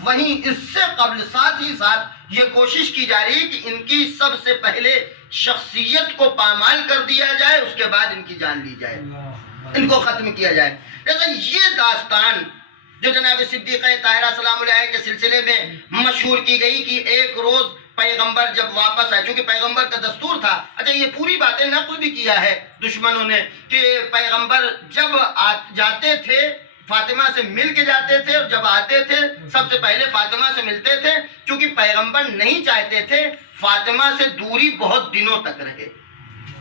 وہیں اس سے قبل ساتھ ہی ساتھ یہ کوشش کی جا رہی ہے کہ ان کی سب سے پہلے شخصیت کو پامال کر دیا جائے، اس کے بعد ان کی جان لی جائے، ان کو ختم کیا جائے. لیکن یہ داستان جو جناب صدیقہ طاہرہ سلام علیہ کے سلسلے میں مشہور کی گئی کہ ایک روز پیغمبر جب واپس آئے، چونکہ پیغمبر کا دستور تھا، اچھا یہ پوری باتیں نقل بھی کیا ہے دشمنوں نے کہ پیغمبر جب جاتے تھے فاطمہ سے مل کے جاتے تھے، اور جب آتے تھے سب سے پہلے فاطمہ سے ملتے تھے، چونکہ پیغمبر نہیں چاہتے تھے فاطمہ سے دوری بہت دنوں تک رہے،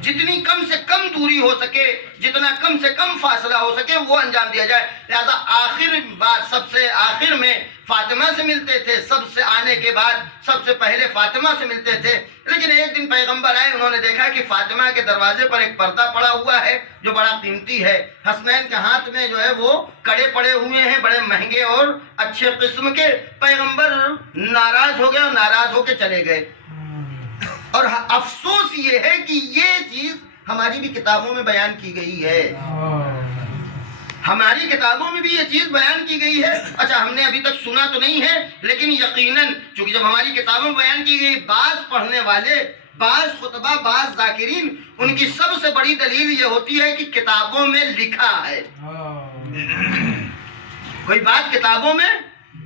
جتنی کم سے کم دوری ہو سکے، جتنا کم سے کم فاصلہ ہو سکے وہ انجام دیا جائے. لہذا آخر بار سب سے آخر میں فاطمہ سے ملتے تھے، سب سے آنے کے بعد سب سے پہلے فاطمہ سے ملتے تھے. لیکن ایک دن پیغمبر آئے، انہوں نے دیکھا کہ فاطمہ کے دروازے پر ایک پردہ پڑا ہوا ہے جو بڑا قیمتی ہے، حسنین کے ہاتھ میں جو ہے وہ کڑے پڑے ہوئے ہیں بڑے مہنگے اور اچھے قسم کے. پیغمبر ناراض ہو گئے اور ناراض ہو کے چلے گئے. اور افسوس یہ ہے کہ یہ چیز ہماری بھی کتابوں میں بیان کی گئی ہے، ہماری کتابوں میں بھی یہ چیز بیان کی گئی ہے. اچھا ہم نے ابھی تک سنا تو نہیں ہے، لیکن یقیناً چونکہ جب ہماری کتابوں میں بیان کی گئی، بعض پڑھنے والے، بعض خطبہ، بعض ذاکرین، ان کی سب سے بڑی دلیل یہ ہوتی ہے کہ کتابوں میں لکھا ہے. کوئی بات کتابوں میں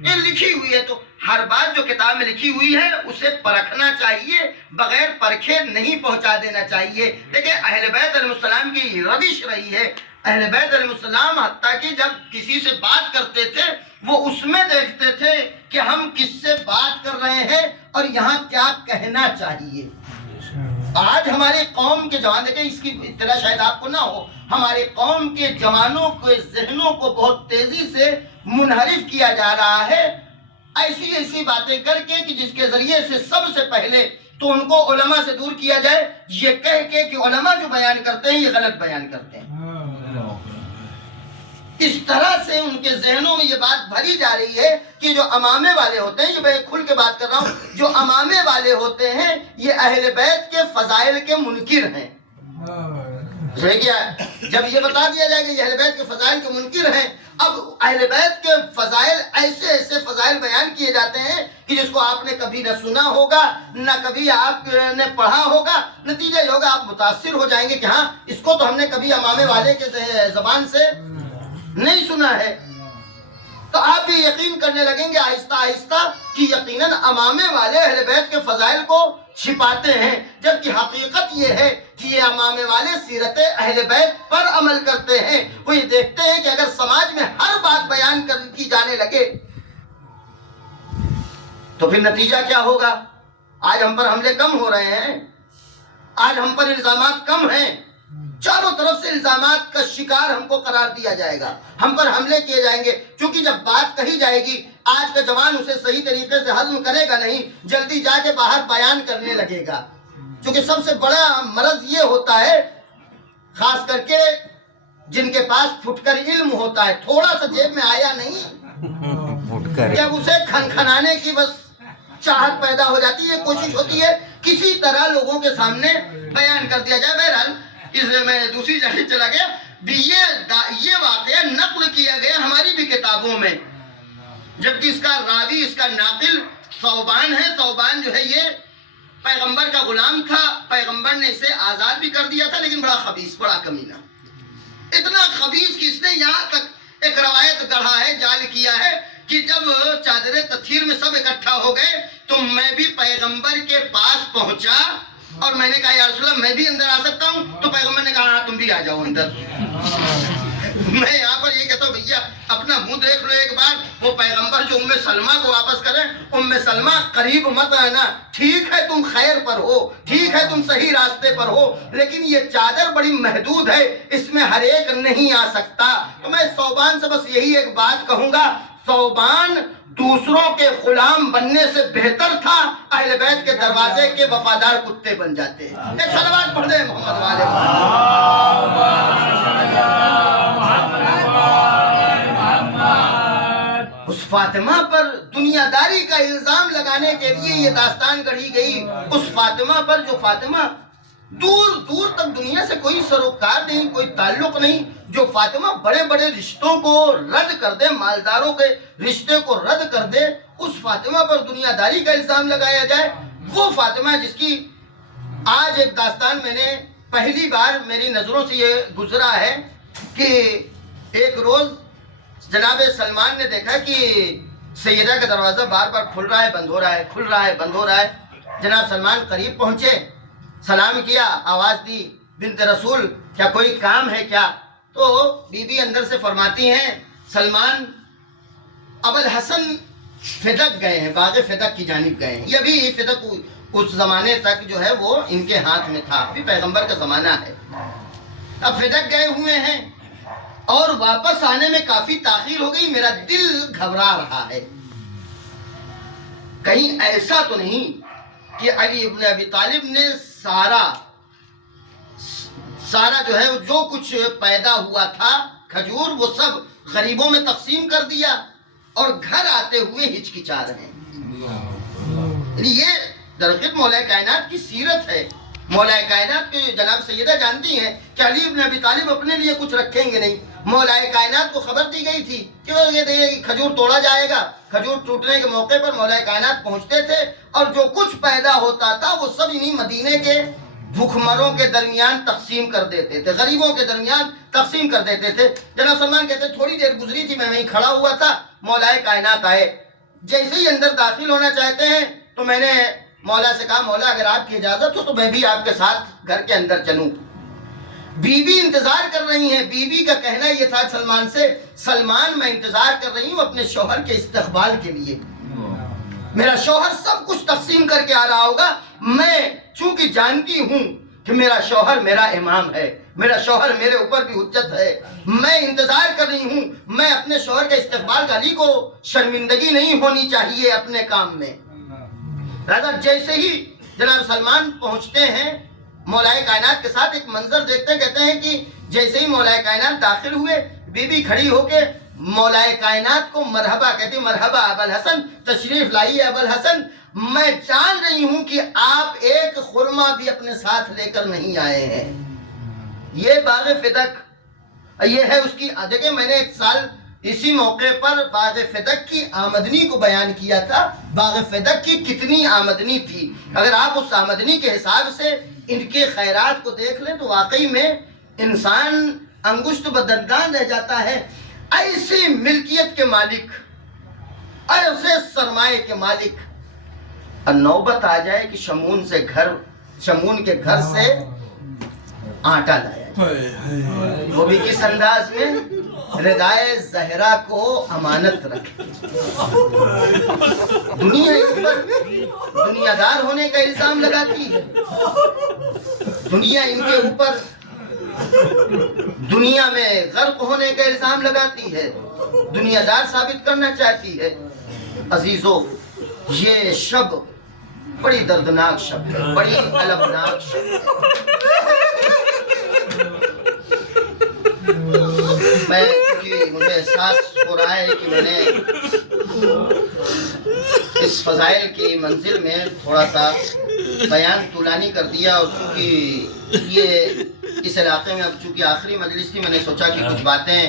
یہ لکھی ہوئی ہے تو ہر بات جو کتاب میں لکھی ہوئی ہے اسے پرکھنا چاہیے، بغیر پرکھے نہیں پہنچا دینا چاہیے. دیکھیں اہل بیت علیہ السلام کی روش رہی ہے، اہل بیت علیہ السلام حتیٰ کہ جب کسی سے بات کرتے تھے وہ اس میں دیکھتے تھے کہ ہم کس سے بات کر رہے ہیں اور یہاں کیا کہنا چاہیے. آج ہمارے قوم کے جوان، دیکھیں اس کی اطلاع شاید آپ کو نہ ہو، ہمارے قوم کے جوانوں کے ذہنوں کو بہت تیزی سے منحرف کیا جا رہا ہے ایسی باتیں کر کے کہ جس کے ذریعے سے سب سے پہلے تو ان کو علماء سے دور کیا جائے، یہ کہہ کے کہ علماء جو بیان کرتے ہیں یہ غلط بیان کرتے ہیں. اس طرح سے ان کے ذہنوں میں یہ بات بھری جا رہی ہے کہ جو امامے والے ہوتے ہیں، یہ میں کھل کے بات کر رہا ہوں، جو امامے والے ہوتے ہیں یہ اہل بیت کے فضائل کے منکر ہیں. رہ گیا ہے۔ جب یہ بتا دیا جائے کہ یہ اہل بیت کے فضائل کے منکر ہیں، اب اہل بیت کے فضائل ایسے ایسے فضائل بیان کیے جاتے ہیں کہ جس کو آپ نے کبھی نہ سنا ہوگا نہ کبھی آپ نے پڑھا ہوگا، نتیجہ یہ ہوگا آپ متاثر ہو جائیں گے کہ ہاں اس کو تو ہم نے کبھی امام والے کے زبان سے نہیں سنا ہے۔ تو آپ بھی یقین کرنے لگیں گے آہستہ آہستہ کہ یقیناً امامے والے اہل بیت کے فضائل کو چھپاتے ہیں، جبکہ حقیقت یہ ہے کہ یہ امامے والے سیرت اہل بیت پر عمل کرتے ہیں۔ وہ یہ دیکھتے ہیں کہ اگر سماج میں ہر بات بیان کی جانے لگے تو پھر نتیجہ کیا ہوگا؟ آج ہم پر حملے کم ہو رہے ہیں، آج ہم پر الزامات کم ہیں، چاروں طرف سے الزامات کا شکار ہم کو قرار دیا جائے گا، ہم پر حملے کیے جائیں گے، کیونکہ جب بات کہی جائے گی آج کا جوان اسے صحیح طریقے سے ہضم کرے گا نہیں، جلدی جا کے باہر بیان کرنے لگے گا۔ کیونکہ سب سے بڑا مرض یہ ہوتا ہے، خاص کر کے جن کے پاس پھٹکر علم ہوتا ہے، تھوڑا سا جیب میں آیا نہیں، جب اسے کھنکھنانے کی بس چاہت پیدا ہو جاتی ہے، کوشش ہوتی ہے کسی طرح لوگوں کے سامنے بیان کر دیا جائے۔ بہرحال اس میں دوسری جانب چلا گیا، یہ واقعہ نقل کیا گیا ہماری بھی کتابوں میں، جبکہ اس کا راوی، اس کا ناقل ثوبان ہے۔ ثوبان جو ہے یہ پیغمبر کا غلام تھا، پیغمبر نے اسے آزاد بھی کر دیا تھا، لیکن بڑا خبیث، بڑا کمینہ، اتنا خبیث کہ اس نے یہاں تک ایک روایت گڑھا ہے، جال کیا ہے کہ جب چادر تطہیر میں سب اکٹھا ہو گئے تو میں بھی پیغمبر کے پاس پہنچا اور میں نے کہا یا رسول اللہ میں بھی اندر آ سکتا ہوں؟ تو پیغمبر نے کہا ہاں تم بھی آ جاؤ اندر۔ میں یہاں پر یہ کہتا ہوں بھیا اپنا منہ دیکھ لو ایک بار، وہ پیغمبر جو ام سلمہ کو واپس کریں، ام سلمہ قریب مت آنا، ٹھیک ہے تم خیر پر ہو، ٹھیک ہے تم صحیح راستے پر ہو، لیکن یہ چادر بڑی محدود ہے، اس میں ہر ایک نہیں آ سکتا۔ تو میں ثوبان سے بس یہی ایک بات کہوں گا، ثوبان دوسروں کے غلام بننے سے بہتر تھا اہل بیت کے دروازے کے وفادار کتے بن جاتے۔ ایک صلوات پڑھ دیں محمد والے۔ اس فاطمہ پر دنیا داری کا الزام لگانے کے لیے یہ داستان گڑھی گئی، اس فاطمہ پر جو فاطمہ دور دور تک دنیا سے کوئی سروکار نہیں، کوئی تعلق نہیں، جو فاطمہ بڑے بڑے رشتوں کو رد کر دے، مالداروں کے رشتے کو رد کر دے، اس فاطمہ پر دنیا داری کا الزام لگایا جائے۔ وہ فاطمہ جس کی آج ایک داستان میں نے پہلی بار میری نظروں سے یہ گزرا ہے کہ ایک روز جناب سلمان نے دیکھا کہ سیدہ کا دروازہ بار بار کھل رہا ہے بند ہو رہا ہے، کھل رہا ہے بند ہو رہا ہے۔ جناب سلمان قریب پہنچے، سلام کیا، آواز دی بنت رسول کیا کوئی کام ہے کیا؟ تو بی بی اندر سے فرماتی ہیں سلمان ابوالحسن فدق گئے ہیں، باغ فدق کی جانب گئے ہیں۔ یہ بھی فدق اس زمانے تک جو ہے وہ ان کے ہاتھ میں تھا، ابھی پیغمبر کا زمانہ ہے، اب فدق گئے ہوئے ہیں اور واپس آنے میں کافی تاخیر ہو گئی، میرا دل گھبرا رہا ہے، کہیں ایسا تو نہیں کہ علی ابن ابی طالب نے سارا جو ہے جو کچھ پیدا ہوا تھا کھجور وہ سب غریبوں میں تقسیم کر دیا اور گھر آتے ہوئے ہچکچا رہے ہیں۔ یہ درحقیقت مولا کائنات کی سیرت ہے۔ مولا کائنات کے جناب سیدہ جانتی ہیں کہ علی ابن ابی طالب اپنے لیے کچھ رکھیں گے نہیں، مولا کائنات کو خبر دی گئی تھی کہ یہ کھجور توڑا جائے گا۔ کھجور ٹوٹنے کے موقع پر مولا کائنات پہنچتے تھے اور جو کچھ پیدا ہوتا تھا وہ سب انہی مدینے کے بھوکمروں کے درمیان تقسیم کر دیتے تھے، غریبوں کے درمیان تقسیم کر دیتے تھے۔ جناب سلمان کہتے تھوڑی دیر گزری تھی، میں وہیں کھڑا ہوا تھا، مولا کائنات آئے، جیسے ہی اندر داخل ہونا چاہتے ہیں تو میں نے مولا سے کہا مولا اگر آپ کی اجازت ہو تو میں بھی آپ کے ساتھ گھر کے اندر چلوں۔ بی بی انتظار کر رہی ہیں، بی بی کا کہنا یہ تھا سلمان سے، سلمان میں انتظار کر رہی ہوں اپنے شوہر کے استقبال کے لیے، میرا شوہر سب کچھ تقسیم کر کے آ رہا ہوگا، میں چونکہ جانتی ہوں کہ میرا شوہر میرا امام ہے، میرا شوہر میرے اوپر بھی حجت ہے، میں انتظار کر رہی ہوں، میں اپنے شوہر کے استقبال کا، علی کو شرمندگی نہیں ہونی چاہیے اپنے کام میں۔ لہذا جیسے ہی جناب سلمان پہنچتے ہیں مولا کائنات کے ساتھ، ایک منظر دیکھتے کہتے ہیں کہ جیسے ہی مولا کائنات داخل ہوئے، بی بی کھڑی ہو کے مولا کائنات کو مرحبا کہتی، مرحبا ابوالحسن، تشریف لائیے ابوالحسن، میں جان رہی ہوں کہ آپ ایک خرمہ بھی اپنے ساتھ لے کر نہیں آئے ہیں، یہ باغ فدق، یہ ہے اس کی دیکھیں میں نے ایک سال اسی موقع پر باغ فدق کی آمدنی کو بیان کیا تھا، باغ فدق کی کتنی آمدنی تھی۔ اگر آپ اس آمدنی کے حساب سے ان کے خیرات کو دیکھ لیں تو واقعی میں انسان انگشت بدندان رہ جاتا ہے۔ ایسی ملکیت کے مالک، ایسے سرمایہ کے مالک، اور نوبت آ جائے کہ شمون کے گھر سے آٹا لایا جائے، وہ بھی کس انداز میں؟ ردائے زہرا کو امانت رکھے۔ دنیا اس پر دنیا دار ہونے کا الزام لگاتی ہے، دنیا ان کے اوپر دنیا میں غرق ہونے کا الزام لگاتی ہے، دنیا دار ثابت کرنا چاہتی ہے۔ عزیزو، یہ شب بڑی دردناک شب ہے، بڑی المناک شب ہے۔ مجھے احساس ہو رہا ہے کہ میں نے اس فضائل کی منزل میں تھوڑا سا بیان طولانی کر دیا، اور چونکہ یہ اس علاقے میں اب چونکہ آخری مجلس تھی، میں نے سوچا کہ کچھ باتیں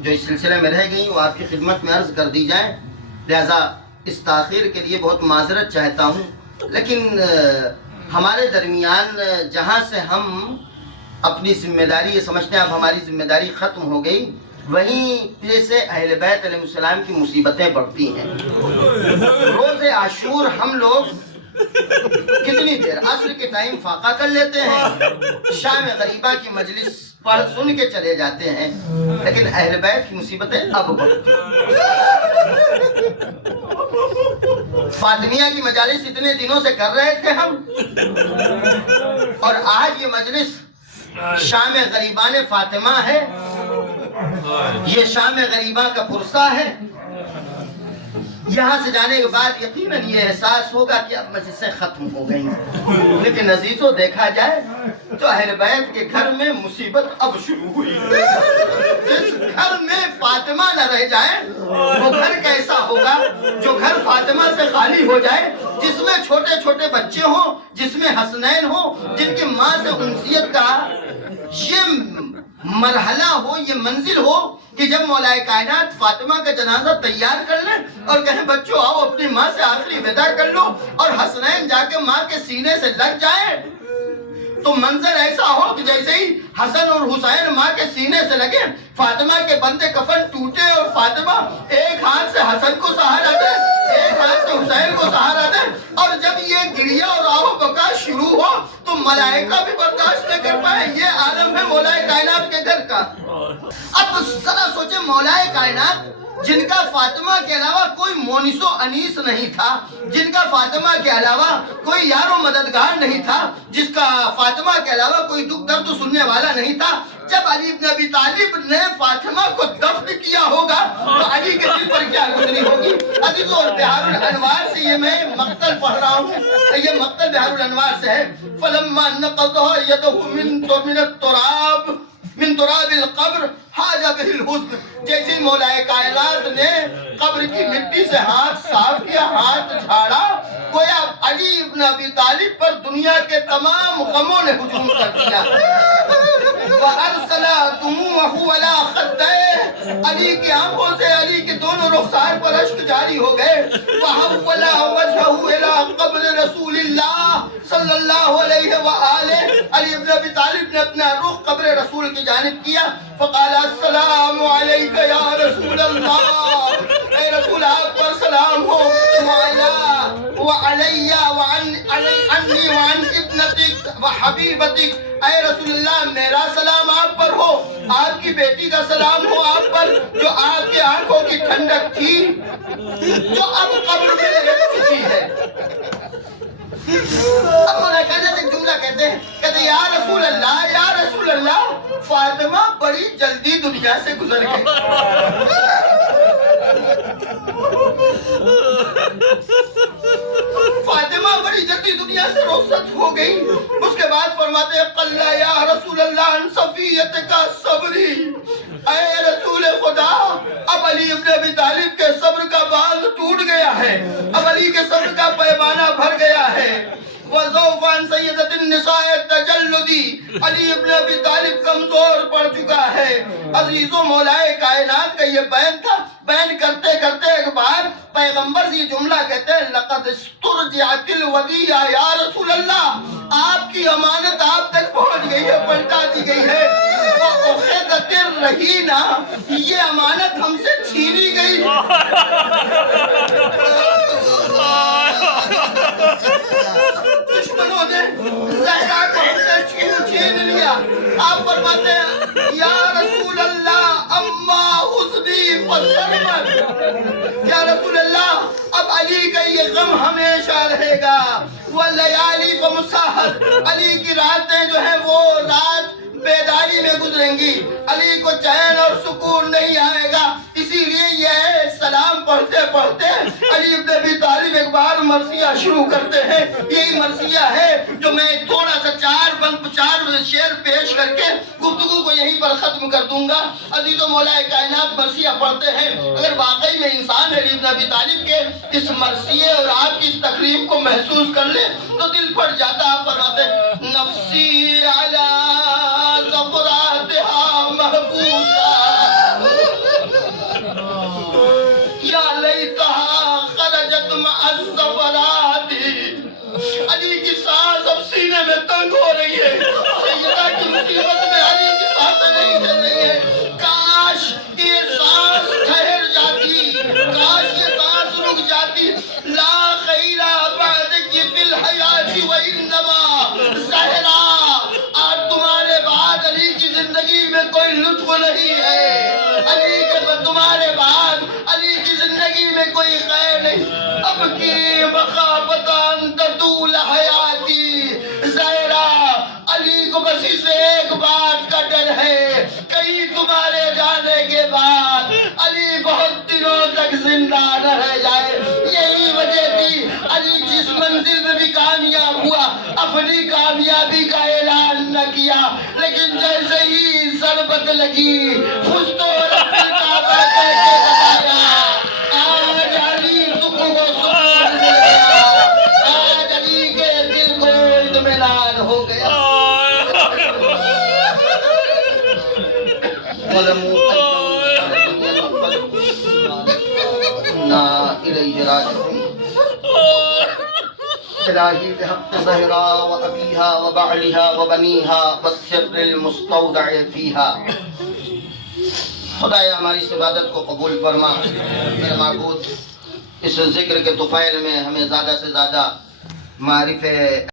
جو اس سلسلے میں رہ گئیں وہ آپ کی خدمت میں عرض کر دی جائیں، لہذا اس تاخیر کے لیے بہت معذرت چاہتا ہوں۔ لیکن ہمارے درمیان جہاں سے ہم اپنی ذمہ داری یہ سمجھتے ہیں اب ہماری ذمہ داری ختم ہو گئی، وہیں سے اہل بیت علیہ السلام کی مصیبتیں بڑھتی ہیں۔ روز عاشور ہم لوگ کتنی دیر عصر کے ٹائم فاقہ کر لیتے ہیں، شام غریبہ کی مجلس پڑھ سن کے چلے جاتے ہیں، لیکن اہل بیت کی مصیبتیں اب بڑھتی ہیں۔ فاطمیہ کی مجالس اتنے دنوں سے کر رہے تھے ہم، اور آج یہ مجلس شام غریبان فاطمہ ہے، یہ شام غریبہ کا پرسہ ہے۔ یہاں سے جانے کے بعد یقیناً یہ احساس ہوگا کہ اب مجلسیں ختم ہو گئی، لیکن عزیزو دیکھا جائے تو اہل بیت کے گھر میں مصیبت اب شروع ہوئی ہے۔ جس گھر میں فاطمہ نہ رہ جائے وہ گھر کیسا ہوگا؟ جو گھر فاطمہ سے خالی ہو جائے، جس میں چھوٹے چھوٹے بچے ہوں، جس میں حسنین ہوں، جن کی ماں سے انسیت کا یہ مرحلہ ہو، یہ منزل ہو کہ جب مولا کائنات فاطمہ کا جنازہ تیار کر لیں اور کہیں بچوں آؤ اپنی ماں سے آخری وداع کر لو، اور حسنین جا کے ماں کے سینے سے لگ جائے، تو منظر ایسا ہو کہ جیسے ہی حسن اور حسین ماں کے سینے سے لگے، فاطمہ کے بندے کفن ٹوٹے اور فاطمہ ایک ہاتھ سے حسن کو سہارا دے، ایک ہاتھ سے حسین کو سہارا دے، اور جب یہ گریہ اور آہ و بکا شروع ہو تو ملائکہ بھی برداشت نہ کر پائے۔ یہ عالم ہے مولا کائنات کے گھر کا۔ اب ذرا سوچیں، مولا کائنات جن کا فاطمہ کے علاوہ کوئی مونس و انیس نہیں تھا، جن کا فاطمہ کے علاوہ کوئی یار و مددگار نہیں تھا، جس کا فاطمہ کے علاوہ کوئی دکھ درد سننے والا نہیں تھا، جب علی بن ابی طالب نے فاطمہ کو دفن کیا ہوگا تو علی کے دل پر کیا گزری ہوگی؟ عزیزو، اور بحار الانوار سے یہ میں مقتل پڑھ رہا ہوں، یہ مقتل بحار الانوار سے ہے۔ فلما نقضها يده من تراب القبر حاج به الحزن، جیسے مولا کائنات نے قبر کی مٹی سے ہاتھ صاف کیا، ہاتھ جھاڑا، گویا علی ابن ابی طالب پر دنیا کے تمام غموں نے ہجوم کر دیا۔ وَأَرْسَلَ دُمُوعَهُ عَلَىٰ خَدَّيْهِ، علی کی آنکھوں سے علی کے دونوں رخسار پر اشک جاری ہو گئے۔ وَحَوَّلَ وَجْهَهُ إِلَىٰ قَبْرِ رسول اللہ صلی اللہ علیہ وآلہ، علی ابن ابی طالب نے اپنا رخ قبر رسول کی جانب کیا۔ فقال السلام علیک یا رسول اللہ، اے رسول آپ پر سلام ہو، وعلی وعنی وعن ابنتک وحبیبتک، اے رسول اللہ میرا سلام آپ پر ہو، آپ کی بیٹی کا سلام ہو آپ پر، جو آپ کے آنکھوں کی ٹھنڈک تھی، جو اب قبر میں رہ چکی ہے۔ اب مولا کائنات ایک جملہ کہتے ہیں یا رسول اللہ، فاطمہ بڑی جلدی دنیا سے گزر گئی۔ فاطمہ بڑی جلدی دنیا سے رخصت ہو گئی۔ اس کے بعد فرماتے ہیں قَلَّا یا رسول اللہ عن صفیتک صبری، اے رسول خدا اب علی ابن ابی طالب کے صبر کا باز ٹوٹ گیا ہے، اب علی کے صبر کا پیمانہ بھر گیا ہے۔ وَزَوْفَ عَنْ سَيِّدَةِ النِّسَاءِ التَّجَلُّدِ علی ابن ابی طالب کمزور پڑ چکا ہے۔ عزیز و مولائے کائنات کا یہ بیان تھا۔ بیان کرتے کرتے ایک بار پیغمبر سے یہ جملہ کہتے ہیں لَقَدْ اسْتُرْجِعَتِ الْوَدِيَّةُ یا رسول اللہ، آپ کی امانت آپ تک پہنچ گئی ہے، پلٹا دی گئی ہے۔ وَأُخِذَتِ الرَّهِينَةُ، یہ امانت ہم سے چھینی گئی۔ دشمنوں نے زہرا کو ہم سے چھین لیا۔ آپ فرماتے ہیں یا رسول اللہ اما حسنی فسرمت، یا رسول اللہ اب علی کا یہ غم ہمیشہ رہے گا۔ واللیالی فمساحت، علی کی راتیں جو ہیں وہ رات بیداری میں گزریں گی، علی کو چین اور سکون نہیں آئے گا۔ اسی لیے یہ سلام پڑھتے پڑھتے علی ابن ابی طالب ایک بار مرثیہ شروع کرتے ہیں۔ یہی مرثیہ ہے جو میں تھوڑا سا چار شعر پیش کر کے گفتگو کو یہیں پر ختم کر دوں گا۔ عزیز و مولائے کائنات مرثیہ پڑھتے ہیں، اگر واقعی میں انسان علی ابن ابی طالب کے اس مرثیے اور آپ کی اس تکریم کو محسوس کر لے تو دل پھٹ جاتا۔ آپ فرماتے ہیں نفسی علی زفراتها محبوسہ یا لیتہا خرجت مع الزفرات، علی کی سانس اب سینے میں تنگ ہو رہی ہے، سیدہ کی مصیبت میں علی کی سانسیں نہیں چل رہی ہے۔ کاش یہ سانس ٹھہر جاتی، کاش یہ سانس رک جاتی۔ لا خیر بعدک فی الحیات وانما زہرا، آج تمہارے بعد علی کی زندگی میں کوئی لطف نہیں ہے، علی کے تمہارے بعد علی کی زندگی میں کوئی خیر نہیں۔ اب کی مخافت ان تطول حیاتی زہرا، علی کو بس اس ایک بات کا ڈر ہے، کہیں تمہارے جانے کے بعد علی بہت دنوں تک زندہ نہ رہ جائے۔ یہی وجہ تھی علی جس منزل میں بھی کامیاب ہوا اپنی کامیابی کا اعلان نہ کیا، لیکن جیسے ہی ضربت لگی فزت رب الکعبہ کہہ کے بتایا آج علی سکون کو سکون مل گیا، آج علی کے دل کو اطمینان ہو گیا۔ إليه راجعون إلهي بحق زهراء وأبيها وبعلها وبنيها والسر المستودع فيها۔ خدایا ہماری اس عبادت کو قبول فرما، میرے معبود اس ذکر کے طفیل میں ہمیں زیادہ سے زیادہ معرفت